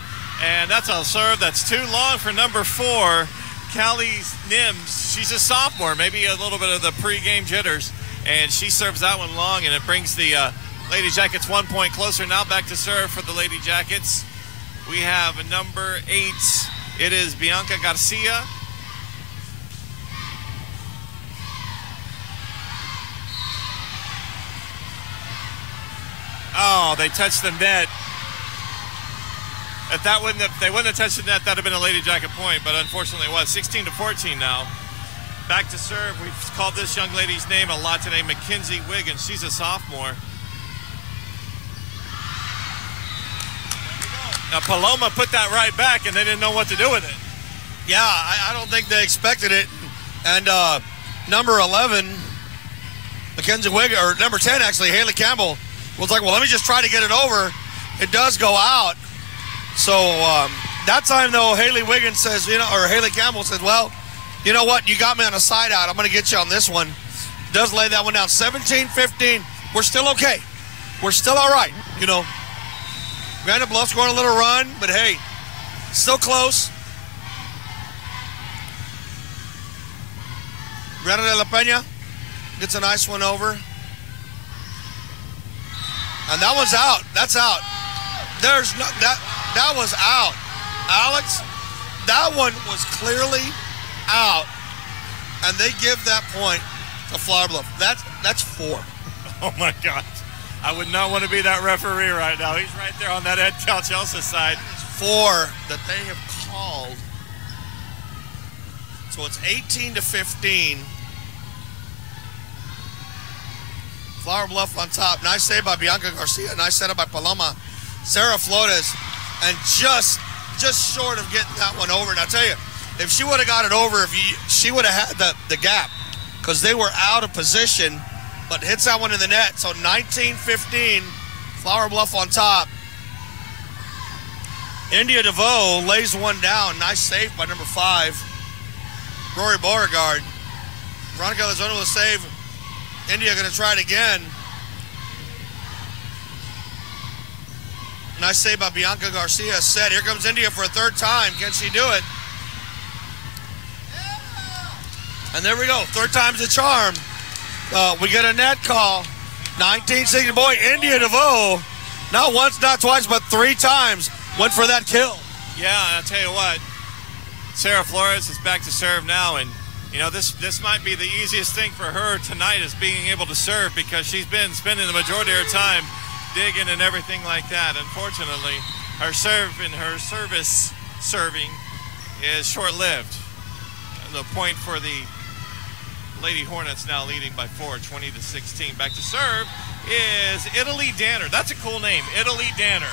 And that's a serve that's too long for number 4, Callie Nims. She's a sophomore, maybe a little bit of the pregame jitters. And she serves that one long, and it brings the Lady Jackets 1 point closer. Now back to serve for the Lady Jackets. We have number 8. It is Bianca Garcia. Oh, they touched the net. If they wouldn't have touched the net, that'd have been a Lady Jacket point, but unfortunately it was. 16-14 now. Back to serve. We've called this young lady's name a lot today, Mackenzie Wiggins. She's a sophomore. Now Paloma put that right back, and they didn't know what to do with it. Yeah, I don't think they expected it. And number 11, Mackenzie Wiggins, or number 10 actually, Haley Campbell, was like, well, let me just try to get it over. It does go out. So that time, though, Haley Wiggins says, or Haley Campbell says, well, you know what? You got me on a side out. I'm going to get you on this one. Does lay that one down. 17-15. We're still okay. We're still all right. Granted, Bluff's going a little run, but hey, still close. Greta de la Peña gets a nice one over. And that one's out. That's out. There's no, that was out. Alex, that one was clearly out. And they give that point to Flower Bluff. That's 4. Oh my God. I would not want to be that referee right now. He's right there on that Edcouch-Elsa side. 4 that they have called. So it's 18-15. Flower Bluff on top. Nice save by Bianca Garcia. Nice setup by Paloma. Sarah Flores. And just short of getting that one over. And I'll tell you, if she would have got it over, she would have had the gap. Because they were out of position. But hits that one in the net. So 19-15. Flower Bluff on top. India DeVoe lays one down. Nice save by number 5. Rory Beauregard. Veronica Elizondo with a save. India going to try it again. Nice save by Bianca Garcia. Set. Here comes India for a 3rd time. Can she do it? And there we go. 3rd time's the charm. We get a net call. 19-16. Boy, India DeVoe, not once, not twice, but 3 times went for that kill. Yeah, and I'll tell you what. Sarah Flores is back to serve now, and this might be the easiest thing for her tonight is being able to serve because she's been spending the majority of her time digging and everything like that. Unfortunately, her serve and her service serving is short-lived. The point for the Lady Hornets now leading by 4, 20-16. Back to serve is Italy Danner. That's a cool name, Italy Danner.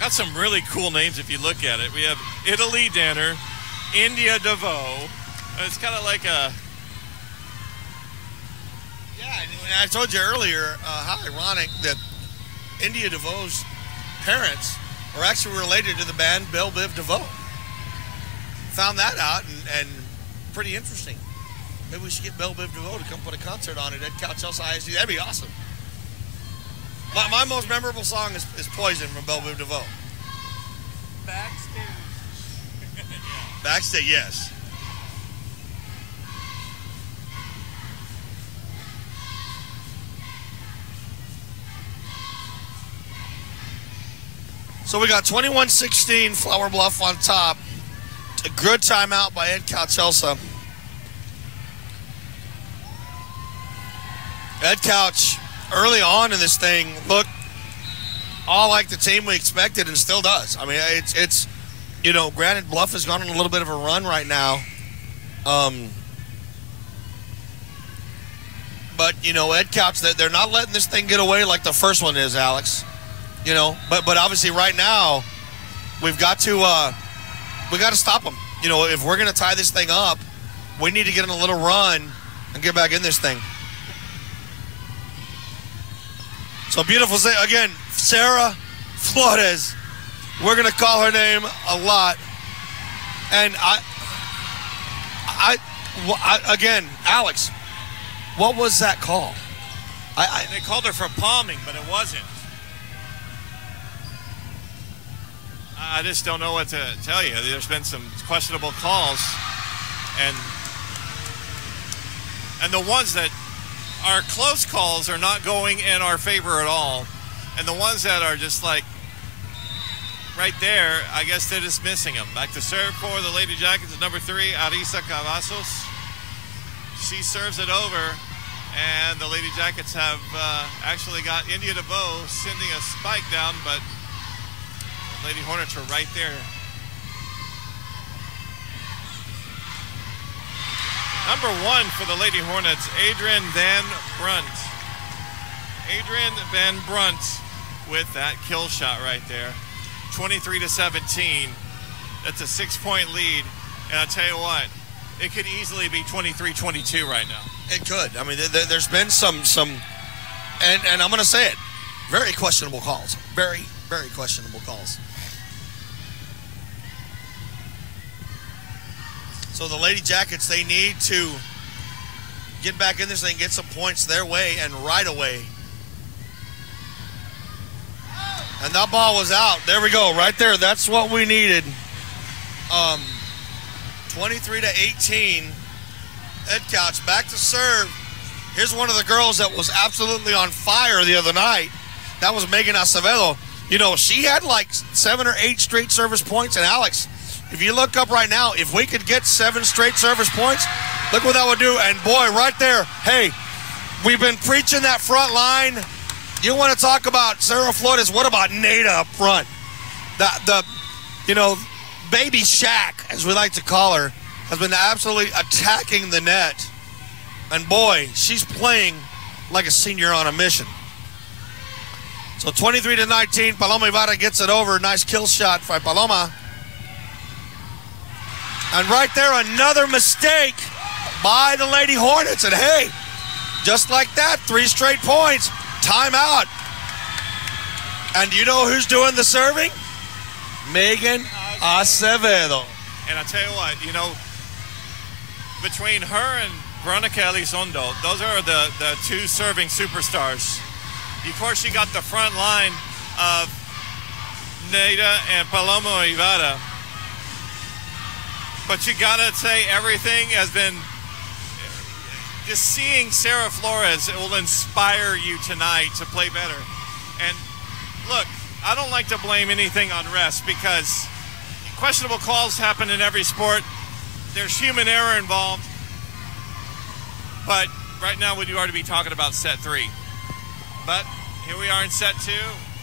Got some really cool names if you look at it. We have Italy Danner, India DeVoe. It's kind of like a... Yeah, I told you earlier how ironic that India DeVoe's parents are actually related to the band Belle Biv DeVoe. Found that out and pretty interesting. Maybe we should get Belle Biv DeVoe to come put a concert on it at Edcouch-Elsa ISD. That'd be awesome. My most memorable song is Poison from Belle Biv DeVoe. Backstage. Backstage, yes. So we got 21-16 Flower Bluff on top. A good timeout by Edcouch-Elsa. Edcouch early on in this thing looked all like the team we expected and still does. I mean, it's you know, granted, Bluff has gone on a little bit of a run right now. But, you know, Edcouch, they're not letting this thing get away like the first one is, Alex. You know, but obviously right now we've got to stop them. You know, if we're going to tie this thing up, we need to get in a little run and get back in this thing. So beautiful. Again, Sarah Flores. We're going to call her name a lot. And again, Alex, what was that call? They called her for palming, but it wasn't. I just don't know what to tell you. There's been some questionable calls, and the ones that are close calls are not going in our favor at all, and the ones that are just like right there, I guess they're just missing them. Back to serve for the Lady Jackets at number 3, Arisa Cavazos. She serves it over, and the Lady Jackets have actually got India DeVoe sending a spike down, but the Lady Hornets are right there. Number 1 for the Lady Hornets, Adrian Van Brunt. Adrian Van Brunt with that kill shot right there. 23-17. That's a 6-point lead. And I'll tell you what, it could easily be 23-22 right now. It could. I mean, there's been some, and I'm going to say it, very questionable calls. Very, very questionable calls. So the Lady Jackets, they need to get back in this thing, get some points their way, and right away. And that ball was out. There we go, right there. That's what we needed. 23-18. Edcouch back to serve. Here's one of the girls that was absolutely on fire the other night. That was Megan Acevedo. You know, she had like 7 or 8 straight service points. And Alex, if you look up right now, if we could get 7 straight service points, look what that would do. And boy, right there, hey, we've been preaching that front line. You want to talk about Sarah Flores? What about Nada up front? The you know, Baby Shaq, as we like to call her, has been absolutely attacking the net. And boy, she's playing like a senior on a mission. So 23-19, Paloma Ibarra gets it over. Nice kill shot by Paloma. And right there, another mistake by the Lady Hornets. And hey, just like that, 3 straight points. Timeout. And you know who's doing the serving? Megan Acevedo. And I tell you what, you know, between her and Veronica Elizondo, those are the 2 serving superstars. Of course, you got the front line of Nada and Paloma Ibarra. But you gotta say, everything has been, just seeing Sarah Flores, it will inspire you tonight to play better. And look, I don't like to blame anything on refs because questionable calls happen in every sport. There's human error involved. But right now we ought to be talking about set 3. But here we are in set 2.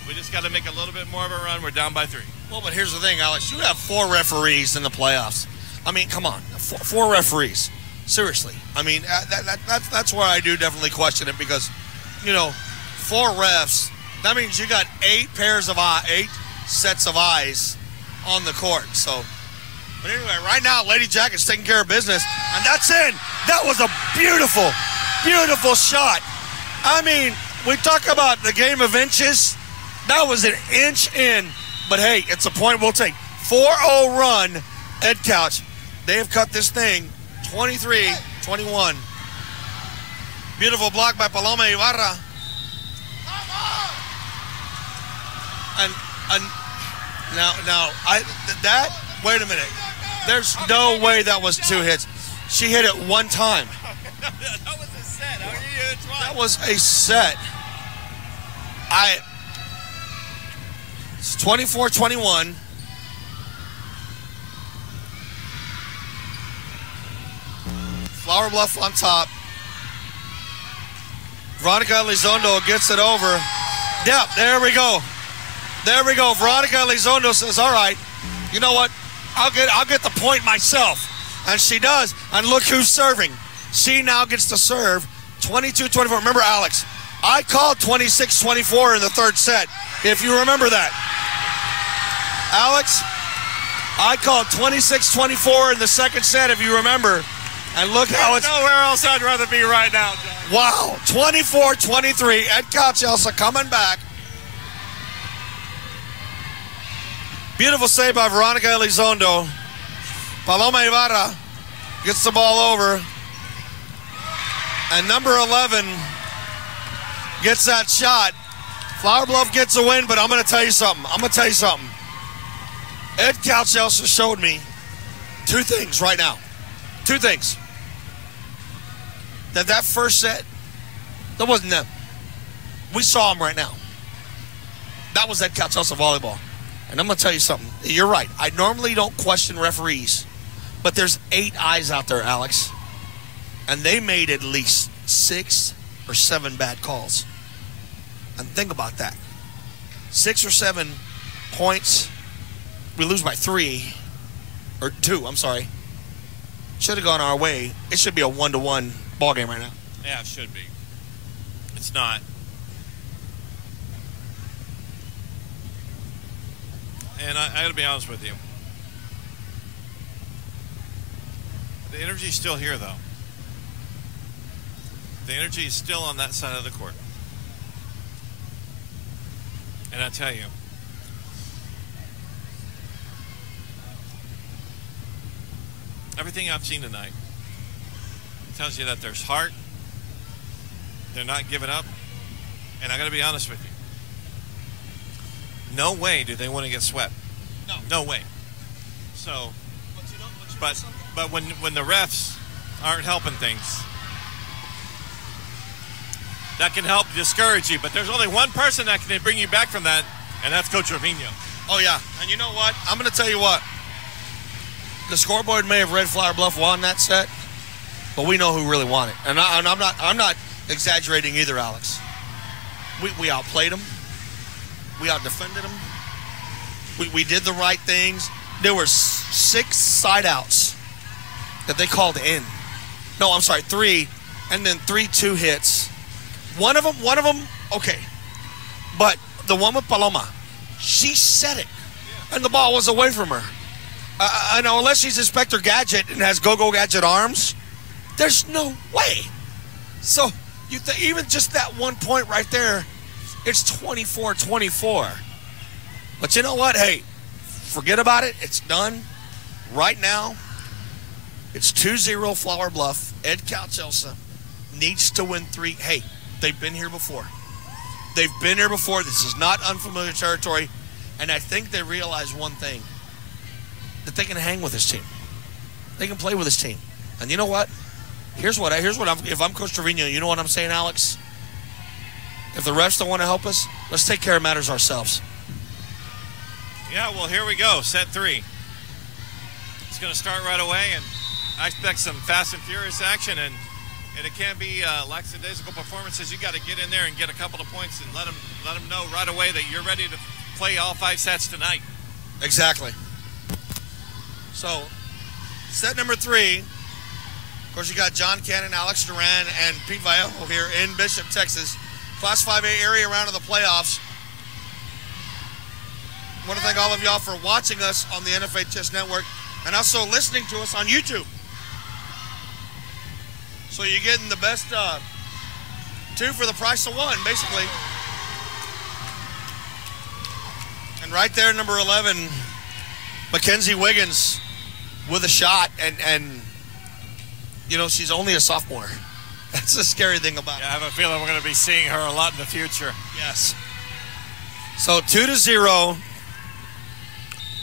We just got to make a little bit more of a run. We're down by 3. Well, but here's the thing, Alex. You have 4 referees in the playoffs. I mean, come on, 4 referees. Seriously. I mean, that's where I do definitely question it because, you know, 4 refs, that means you got 8 sets of eyes on the court. So, but anyway, right now, Lady Jackets taking care of business, and that's in. That was a beautiful, beautiful shot. I mean, we talk about the game of inches. That was an inch in, but hey, it's a point we'll take. 4-0 run, Edcouch. They have cut this thing 23-21. Beautiful block by Paloma Ibarra. And now wait a minute. There's no way that was 2 hits. She hit it 1 time. That was a set. How are you hit it twice? That was a set. It's 24-21. Flower Bluff on top. Veronica Elizondo gets it over. Yep, there we go. There we go. Veronica Elizondo says, all right, you know what? I'll get the point myself. And she does. And look who's serving. She now gets to serve 22-24. Remember, Alex, I called 26-24 in the third set, if you remember that. Alex, I called 26-24 in the second set, if you remember. And look how it's... Nowhere else I'd rather be right now, John. Wow, 24-23. Edcouch-Elsa coming back. Beautiful save by Veronica Elizondo. Paloma Ibarra gets the ball over. And number 11 gets that shot. Flower Bluff gets a win, but I'm going to tell you something. Edcouch-Elsa showed me two things right now. Two things. That first set, that wasn't them. We saw them right now. That was Edcouch-Elsa volleyball. And I'm going to tell you something. You're right. I normally don't question referees, but there's 8 eyes out there, Alex. And they made at least 6 or 7 bad calls. And think about that. 6 or 7 points. We lose by 3. Or 2, I'm sorry. Should have gone our way. It should be a 1-1 ball game right now. Yeah, it should be. It's not. And I got to be honest with you. The energy's still here, though. The energy is still on that side of the court. And I tell you, everything I've seen tonight tells you that there's heart. They're not giving up. And I got to be honest with you. No way do they want to get swept. No way. So, but when the refs aren't helping things, that can help discourage you. But there's only one person that can bring you back from that, and that's Coach Trevino. Oh yeah, and you know what? I'm going to tell you what. The scoreboard may have read Flower Bluff won that set, but we know who really won it. And I'm not exaggerating either, Alex. We outplayed them. We out-defended them. We did the right things. There were 6 side outs that they called in. No, I'm sorry, 3, and then 3-2 hits. One of them, okay. But the one with Paloma, she said it, and the ball was away from her. I know, unless she's Inspector Gadget and has Go-Go Gadget arms, there's no way. So even just that 1 point right there, it's 24-24. But you know what? Hey, forget about it. It's done. Right now, it's 2-0 Flower Bluff. Edcouch-Elsa needs to win 3. Hey, they've been here before. They've been here before. This is not unfamiliar territory. And I think they realize one thing, that they can hang with this team. They can play with this team. And you know what? Here's what if I'm Coach Trevino, you know what I'm saying, Alex? If the refs don't want to help us, let's take care of matters ourselves. Yeah, well, here we go. Set 3. It's going to start right away, and I expect some fast and furious action, and it can't be lackadaisical performances. You got to get in there and get a couple of points and let them know right away that you're ready to play all 5 sets tonight. Exactly. So, set number 3. Of course, you got John Cannon, Alex Duran, and Pete Vallejo here in Bishop, Texas. Class 5A area round of the playoffs. I want to thank all of y'all for watching us on the NFA Chess Network and also listening to us on YouTube. So you're getting the best 2 for the price of 1, basically. And right there, number 11, Mackenzie Wiggins with a shot. And you know, she's only a sophomore. That's the scary thing about it. I have a feeling we're going to be seeing her a lot in the future. Yes. So 2-0.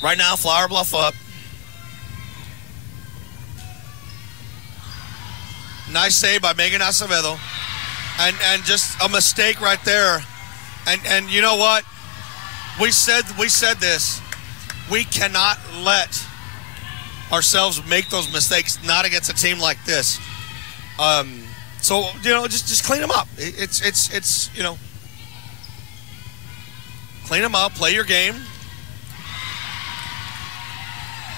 Right now, Flower Bluff up. Nice save by Megan Acevedo. And just a mistake right there. And you know what? We said this. We cannot let ourselves make those mistakes, not against a team like this. So, you know, just clean them up. It's you know, Clean them up. Play your game.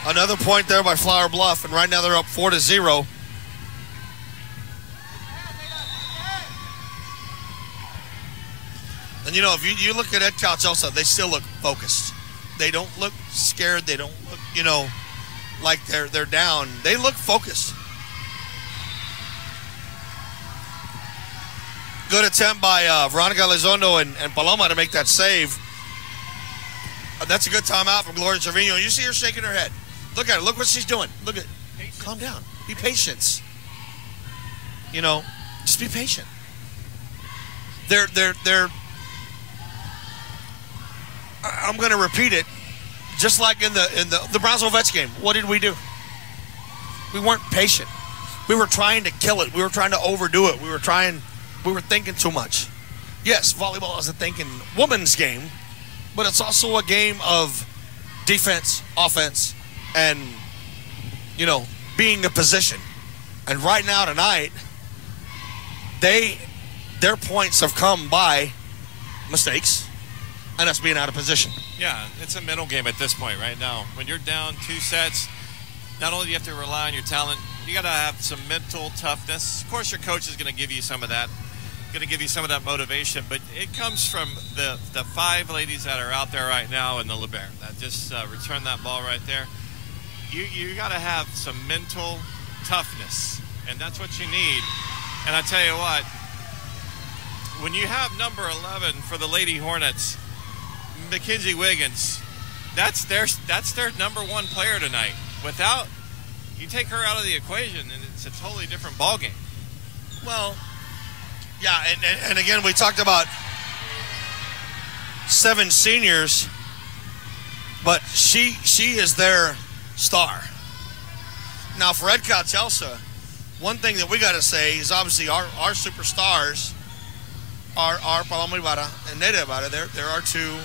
Another point there by Flower Bluff, and right now they're up 4-0. And if you look at Edcouch-Elsa, they still look focused. They don't look scared. They don't look, like they're down. They look focused. Good attempt by Veronica Elizondo and Paloma to make that save. That's a good timeout from Gloria Trevino. You see her shaking her head. Look at her. Look what she's doing. Look at. Calm down. Be patient. Just be patient. They're. I'm going to repeat it. Just like in the Browns-Ovets game, what did we do? We weren't patient. We were trying to kill it. We were trying to overdo it. We were thinking too much. Yes, volleyball is a thinking woman's game, but it's also a game of defense, offense, and, being a position. And right now tonight, their points have come by mistakes and us being out of position. Yeah, it's a mental game at this point right now. When you're down 2 sets, not only do you have to rely on your talent, you got to have some mental toughness. Of course, your coach is going to give you some of that, motivation, but it comes from the 5 ladies that are out there right now in the libero that just return that ball right there. You got to have some mental toughness, and that's what you need. And I tell you what, when you have number 11 for the Lady Hornets, Mackenzie Wiggins, that's their number 1 player tonight. Without, you take her out of the equation, and it's a totally different ball game. Well, yeah, and again, we talked about 7 seniors, but she is their star. Now, for Edcouch-Elsa, one thing that we got to say is obviously our superstars are Paloma Ibarra and Neda Ibarra. There are 2,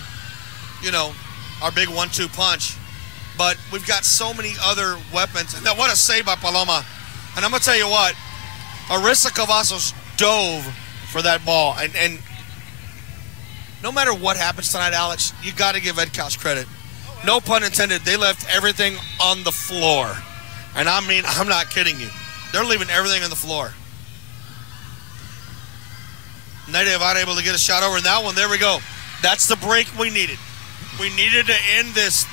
our big 1-2 punch. But we've got so many other weapons. And what a save by Paloma. And I'm going to tell you what, Arissa Cavazos dove for that ball. And no matter what happens tonight, Alex, you got to give Edcouch credit. No pun intended. They left everything on the floor. And I mean, I'm not kidding you. They're leaving everything on the floor. Neda Ibarra able to get a shot over in that one. There we go. That's the break we needed. We needed to end this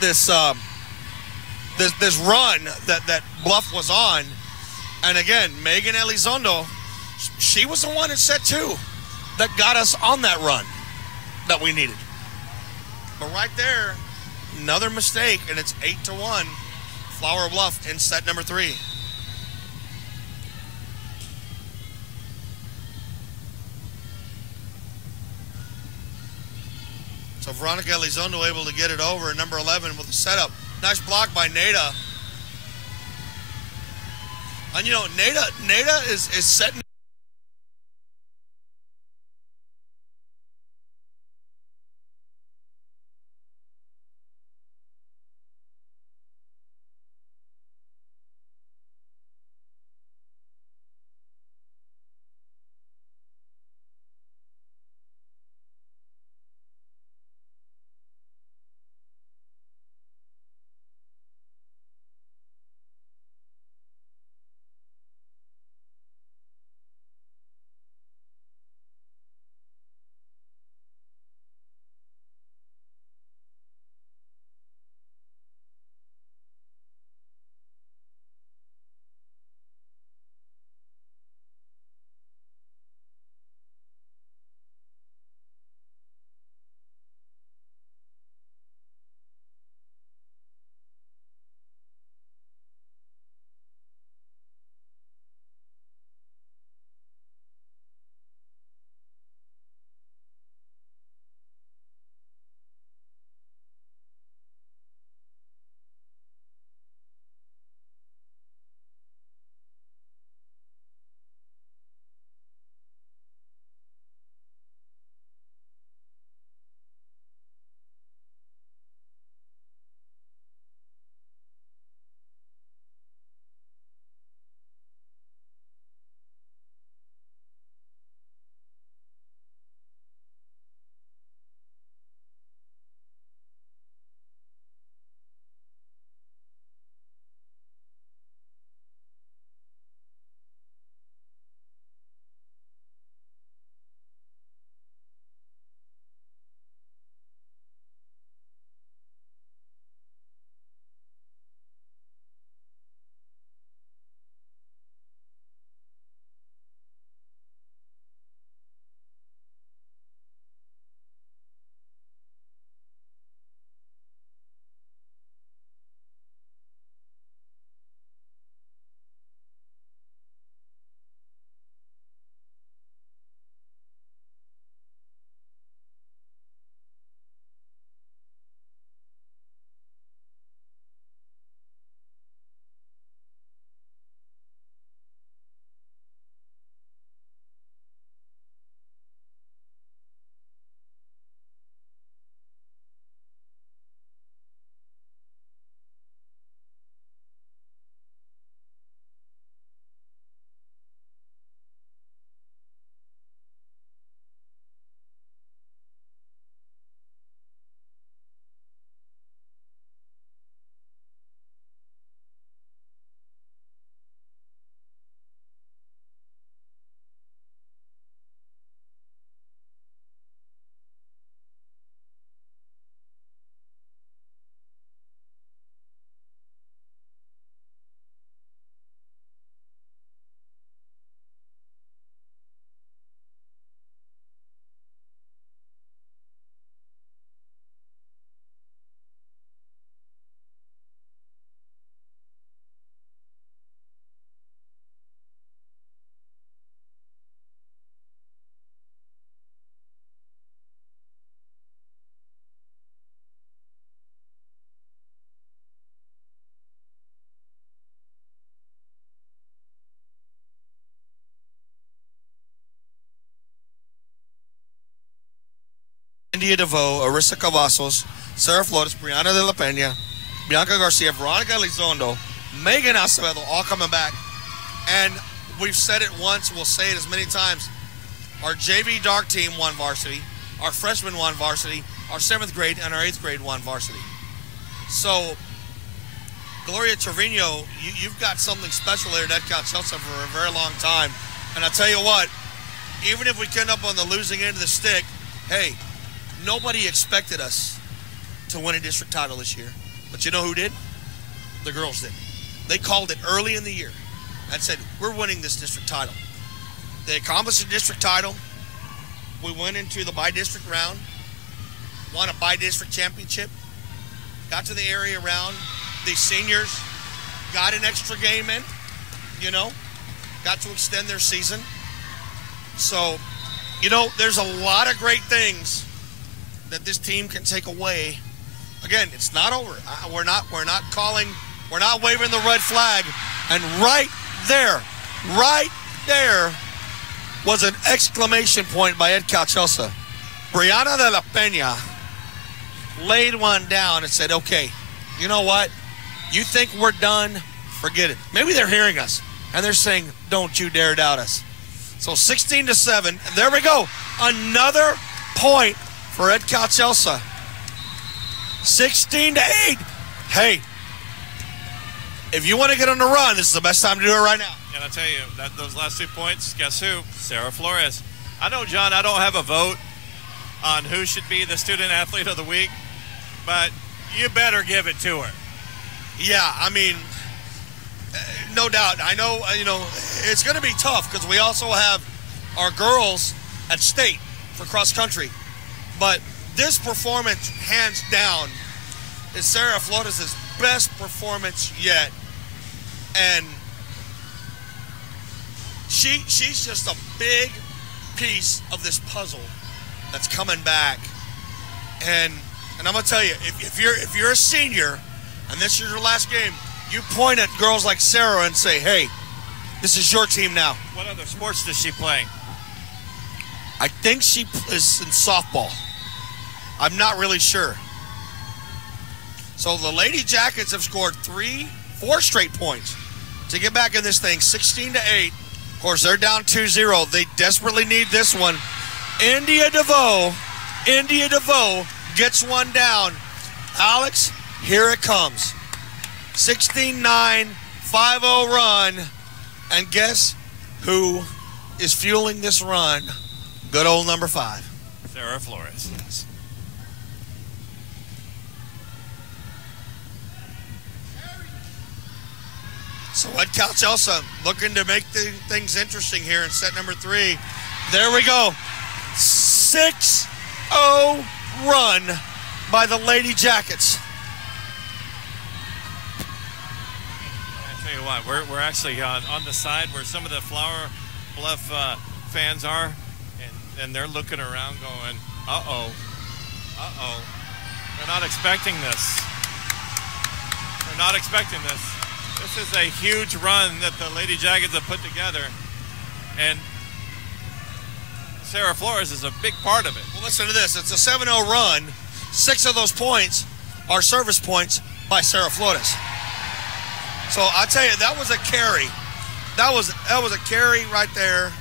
run that Bluff was on. And again, Megan Elizondo, she was the one in set 2 that got us on that run that we needed. But right there, another mistake, and it's 8-1. Flower Bluff in set number 3. So Veronica Elizondo able to get it over at number 11 with a setup. Nice block by Neda. And Neda is setting. India DeVoe, Arisa Cavazos, Sarah Flores, Brianna De La Peña, Bianca Garcia, Veronica Elizondo, Megan Acevedo, all coming back. And we've said it once, we'll say it as many times. Our JV dark team won varsity. Our freshmen won varsity. Our 7th grade and our 8th grade won varsity. So, Gloria Trevino, you've got something special there at Edcouch-Elsa for a very long time. And I'll tell you what, even if we end up on the losing end of the stick, hey, nobody expected us to win a district title this year. But you know who did? The girls did. They called it early in the year and said, we're winning this district title. They accomplished the district title. We went into the by-district round, won a by-district championship, got to the area round. The seniors got an extra game in, you know, got to extend their season. So, you know, there's a lot of great things that this team can take away. Again, it's not over. We're not waving the red flag. And right there was an exclamation point by Edcouch-Elsa. Brianna De La Peña laid one down and said, okay, you know what? You think we're done? Forget it. Maybe they're hearing us, and they're saying, don't you dare doubt us. So 16-7, and there we go. Another point for Edcouch-Elsa. 16-8. Hey, if you want to get on the run, this is the best time to do it right now. And I'll tell you, those last 2 points, guess who? Sarah Flores. I know, John, I don't have a vote on who should be the student athlete of the week, but you better give it to her. Yeah, I mean, no doubt. I know, you know, it's going to be tough because we also have our girls at state for cross country. But this performance, hands down, is Sarah Flores' best performance yet. And she's just a big piece of this puzzle that's coming back. And I'm gonna tell you, if you're a senior and this is your last game, you point at girls like Sarah and say, hey, this is your team now. What other sports does she play? I think she is in softball. I'm not really sure. So the Lady Jackets have scored 4 straight points to get back in this thing, 16-8. Of course, they're down 2-0. They desperately need this one. India DeVoe gets one down. Alex, here it comes. 16-9, 5-0 run. And guess who is fueling this run? Good old number 5. Sarah Flores. Yes. So Edcouch-Elsa looking to make things interesting here in set number 3. There we go. 6-0 run by the Lady Jackets. I tell you what, we're actually on the side where some of the Flower Bluff fans are, and they're looking around going, uh-oh. They're not expecting this. They're not expecting this. This is a huge run that the Lady Jackets have put together, and Sarah Flores is a big part of it. Well, listen to this. It's a 7-0 run. 6 of those points are service points by Sarah Flores. So I tell you, that was a carry. That was a carry right there.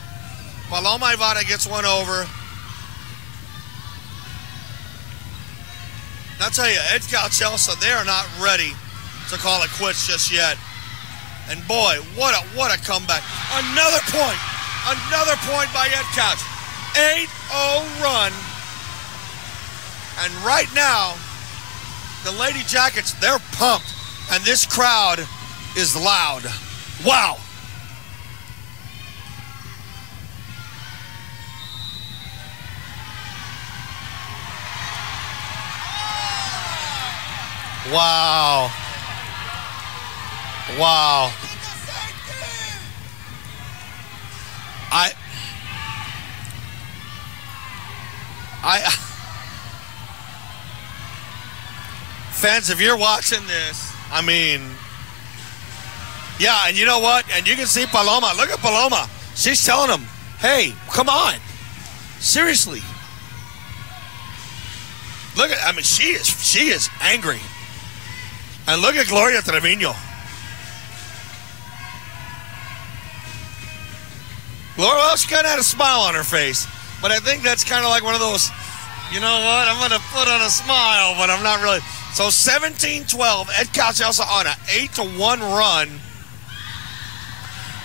Paloma Ivada gets one over. I'll tell you, Edcouch-Elsa, they are not ready to call it quits just yet. And boy, what a comeback. Another point by Edcouch. 8-0 run. And right now, the Lady Jackets, they're pumped. And this crowd is loud. Wow. Wow. Wow. Fans, if you're watching this, I mean, yeah, and you know what? And you can see Paloma. Look at Paloma. She's telling them, hey, come on. Seriously. Look at, I mean, she is angry. And look at Gloria Trevino. Gloria, well, she kind of had a smile on her face. But I think that's kind of like one of those, you know what, I'm going to put on a smile, but I'm not really. So 17-12, Edcouch-Elsa on an 8-1 run.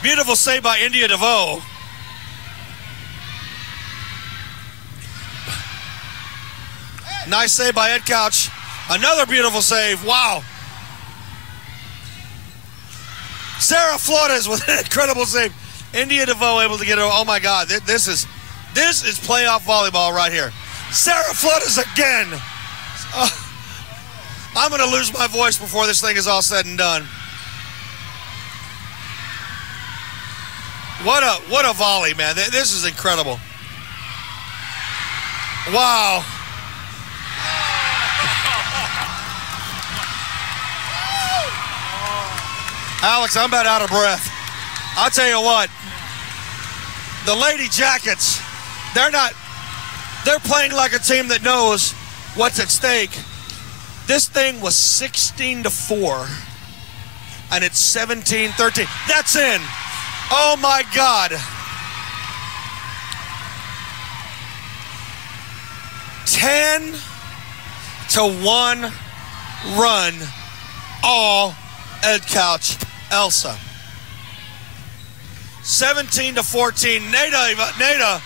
Beautiful save by India DeVoe. Nice save by Edcouch. Another beautiful save. Wow. Sarah Flores with an incredible save. India DeVoe able to get her. Oh my God, this is playoff volleyball right here. Sarah Flores again. I'm going to lose my voice before this thing is all said and done. What a volley, man. This is incredible. Wow. Alex, I'm about out of breath. I'll tell you what, the Lady Jackets, they're playing like a team that knows what's at stake. This thing was 16-4, and it's 17-13. That's in. Oh my God. 10-1 run, all Edcouch-Elsa. 17-14. Nada,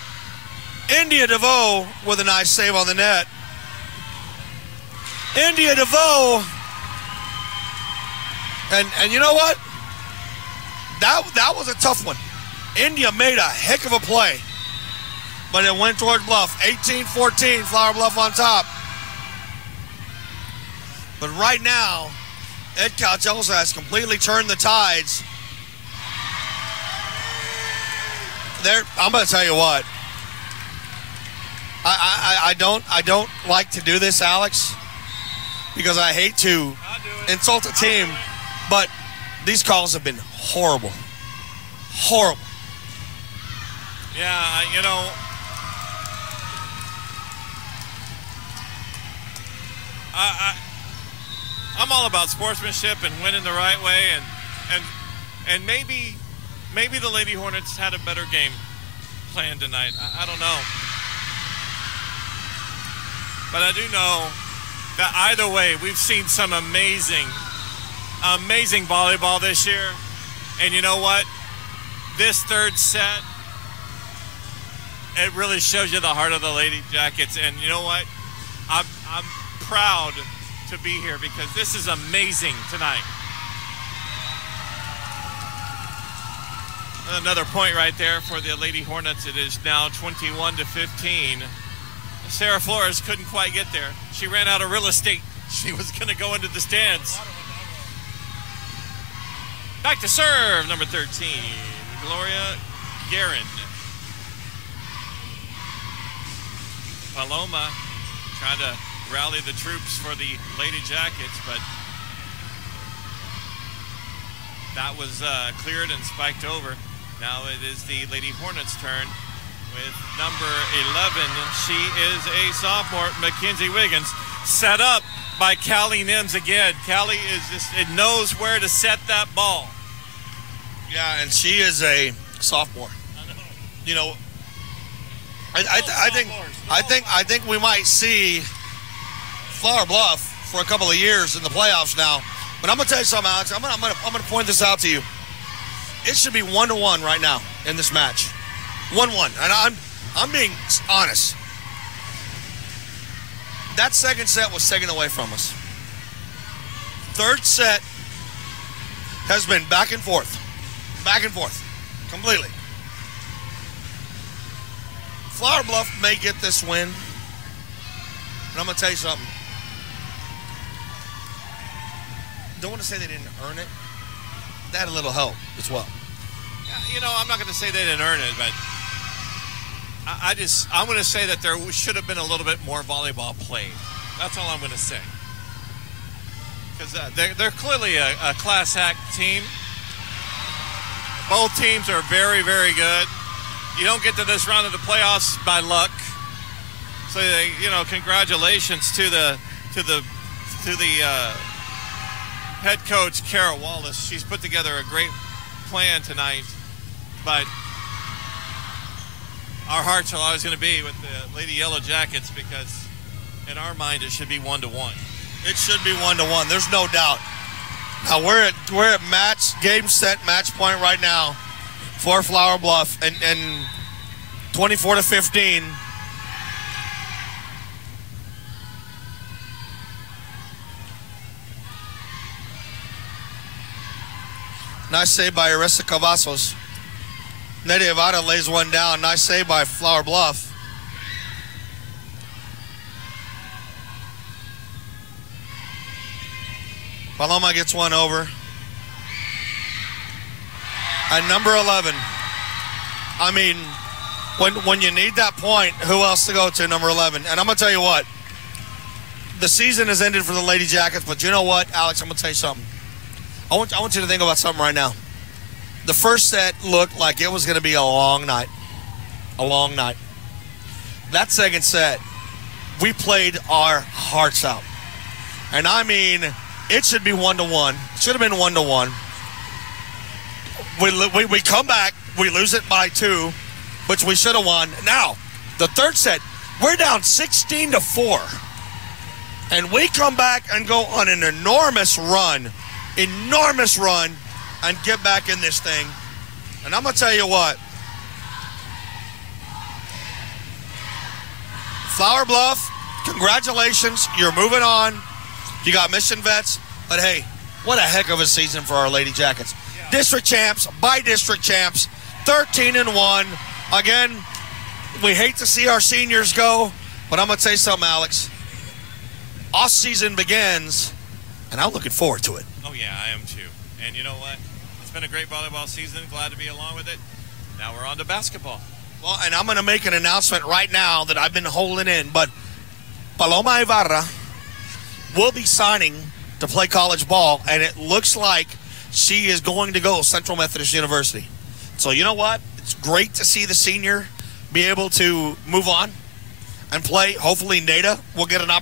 India DeVoe with a nice save on the net. India DeVoe, and you know what? That was a tough one. India made a heck of a play, but it went toward Bluff. 18-14, Flower Bluff on top. But right now, Edcouch-Elsa has completely turned the tides. I'm going to tell you what. I don't like to do this, Alex, because I hate to insult a team, but these calls have been horrible. Horrible. Yeah, you know, I'm all about sportsmanship and winning the right way, and maybe the Lady Hornets had a better game planned tonight. I don't know. But I do know that either way, we've seen some amazing volleyball this year. And you know what? This third set, it really shows you the heart of the Lady Jackets. And you know what? I'm proud to be here because this is amazing tonight. Another point right there for the Lady Hornets. It is now 21-15. Sarah Flores couldn't quite get there. She ran out of real estate. She was going to go into the stands. Back to serve, number 13, Gloria Guerin. Paloma trying to rally the troops for the Lady Jackets, but that was cleared and spiked over. Now it is the Lady Hornets' turn with number 11. She is a sophomore, Mackenzie Wiggins, set up by Callie Nims again. Callie knows where to set that ball. Yeah, and she is a sophomore. You know, I think we might see Flower Bluff for a couple of years in the playoffs now. But I'm gonna tell you something, Alex. I'm gonna point this out to you. It should be 1-1 right now in this match. 1-1, and I'm being honest. That second set was taken away from us. Third set has been back and forth, completely. Flower Bluff may get this win, but I'm gonna tell you something. Don't want to say they didn't earn it. They had a little help as well. Yeah, you know, I'm not going to say they didn't earn it, but I'm going to say that there should have been a little bit more volleyball played. That's all I'm going to say. Because they're clearly a class act team. Both teams are very, very good. You don't get to this round of the playoffs by luck. So congratulations to the head coach Kara Wallace. She's put together a great plan tonight, but our hearts are always going to be with the Lady Yellow Jackets because in our mind it should be 1-1. It should be 1-1. There's no doubt. Now we're at game set match point right now for Flower Bluff and 24-15. Nice save by Arisa Cavazos. Nadia Avada lays one down. Nice save by Flower Bluff. Paloma gets one over. And number 11. I mean, when you need that point, who else to go to, number 11? And I'm going to tell you what. The season has ended for the Lady Jackets, but you know what, Alex, I'm going to tell you something. I want you to think about something right now. The first set looked like it was going to be a long night. A long night. That second set, we played our hearts out. And I mean, it should be 1-1. It should have been 1-1. We come back. We lose it by 2, which we should have won. Now, the third set, we're down 16-4. And we come back and go on an enormous run, and get back in this thing. And I'm going to tell you what. Flower Bluff, congratulations. You're moving on. You got mission vets. But, hey, what a heck of a season for our Lady Jackets. Yeah. District champs, by district champs, 13-1. Again, we hate to see our seniors go, but I'm going to tell you something, Alex. Off-season begins, and I'm looking forward to it. Oh, yeah, I am too. And you know what? It's been a great volleyball season. Glad to be along with it. Now we're on to basketball. Well, and I'm going to make an announcement right now that I've been holding in, but Paloma Ibarra will be signing to play college ball, and it looks like she is going to go Central Methodist University. So you know what? It's great to see the senior be able to move on and play. Hopefully Nada will get an opportunity.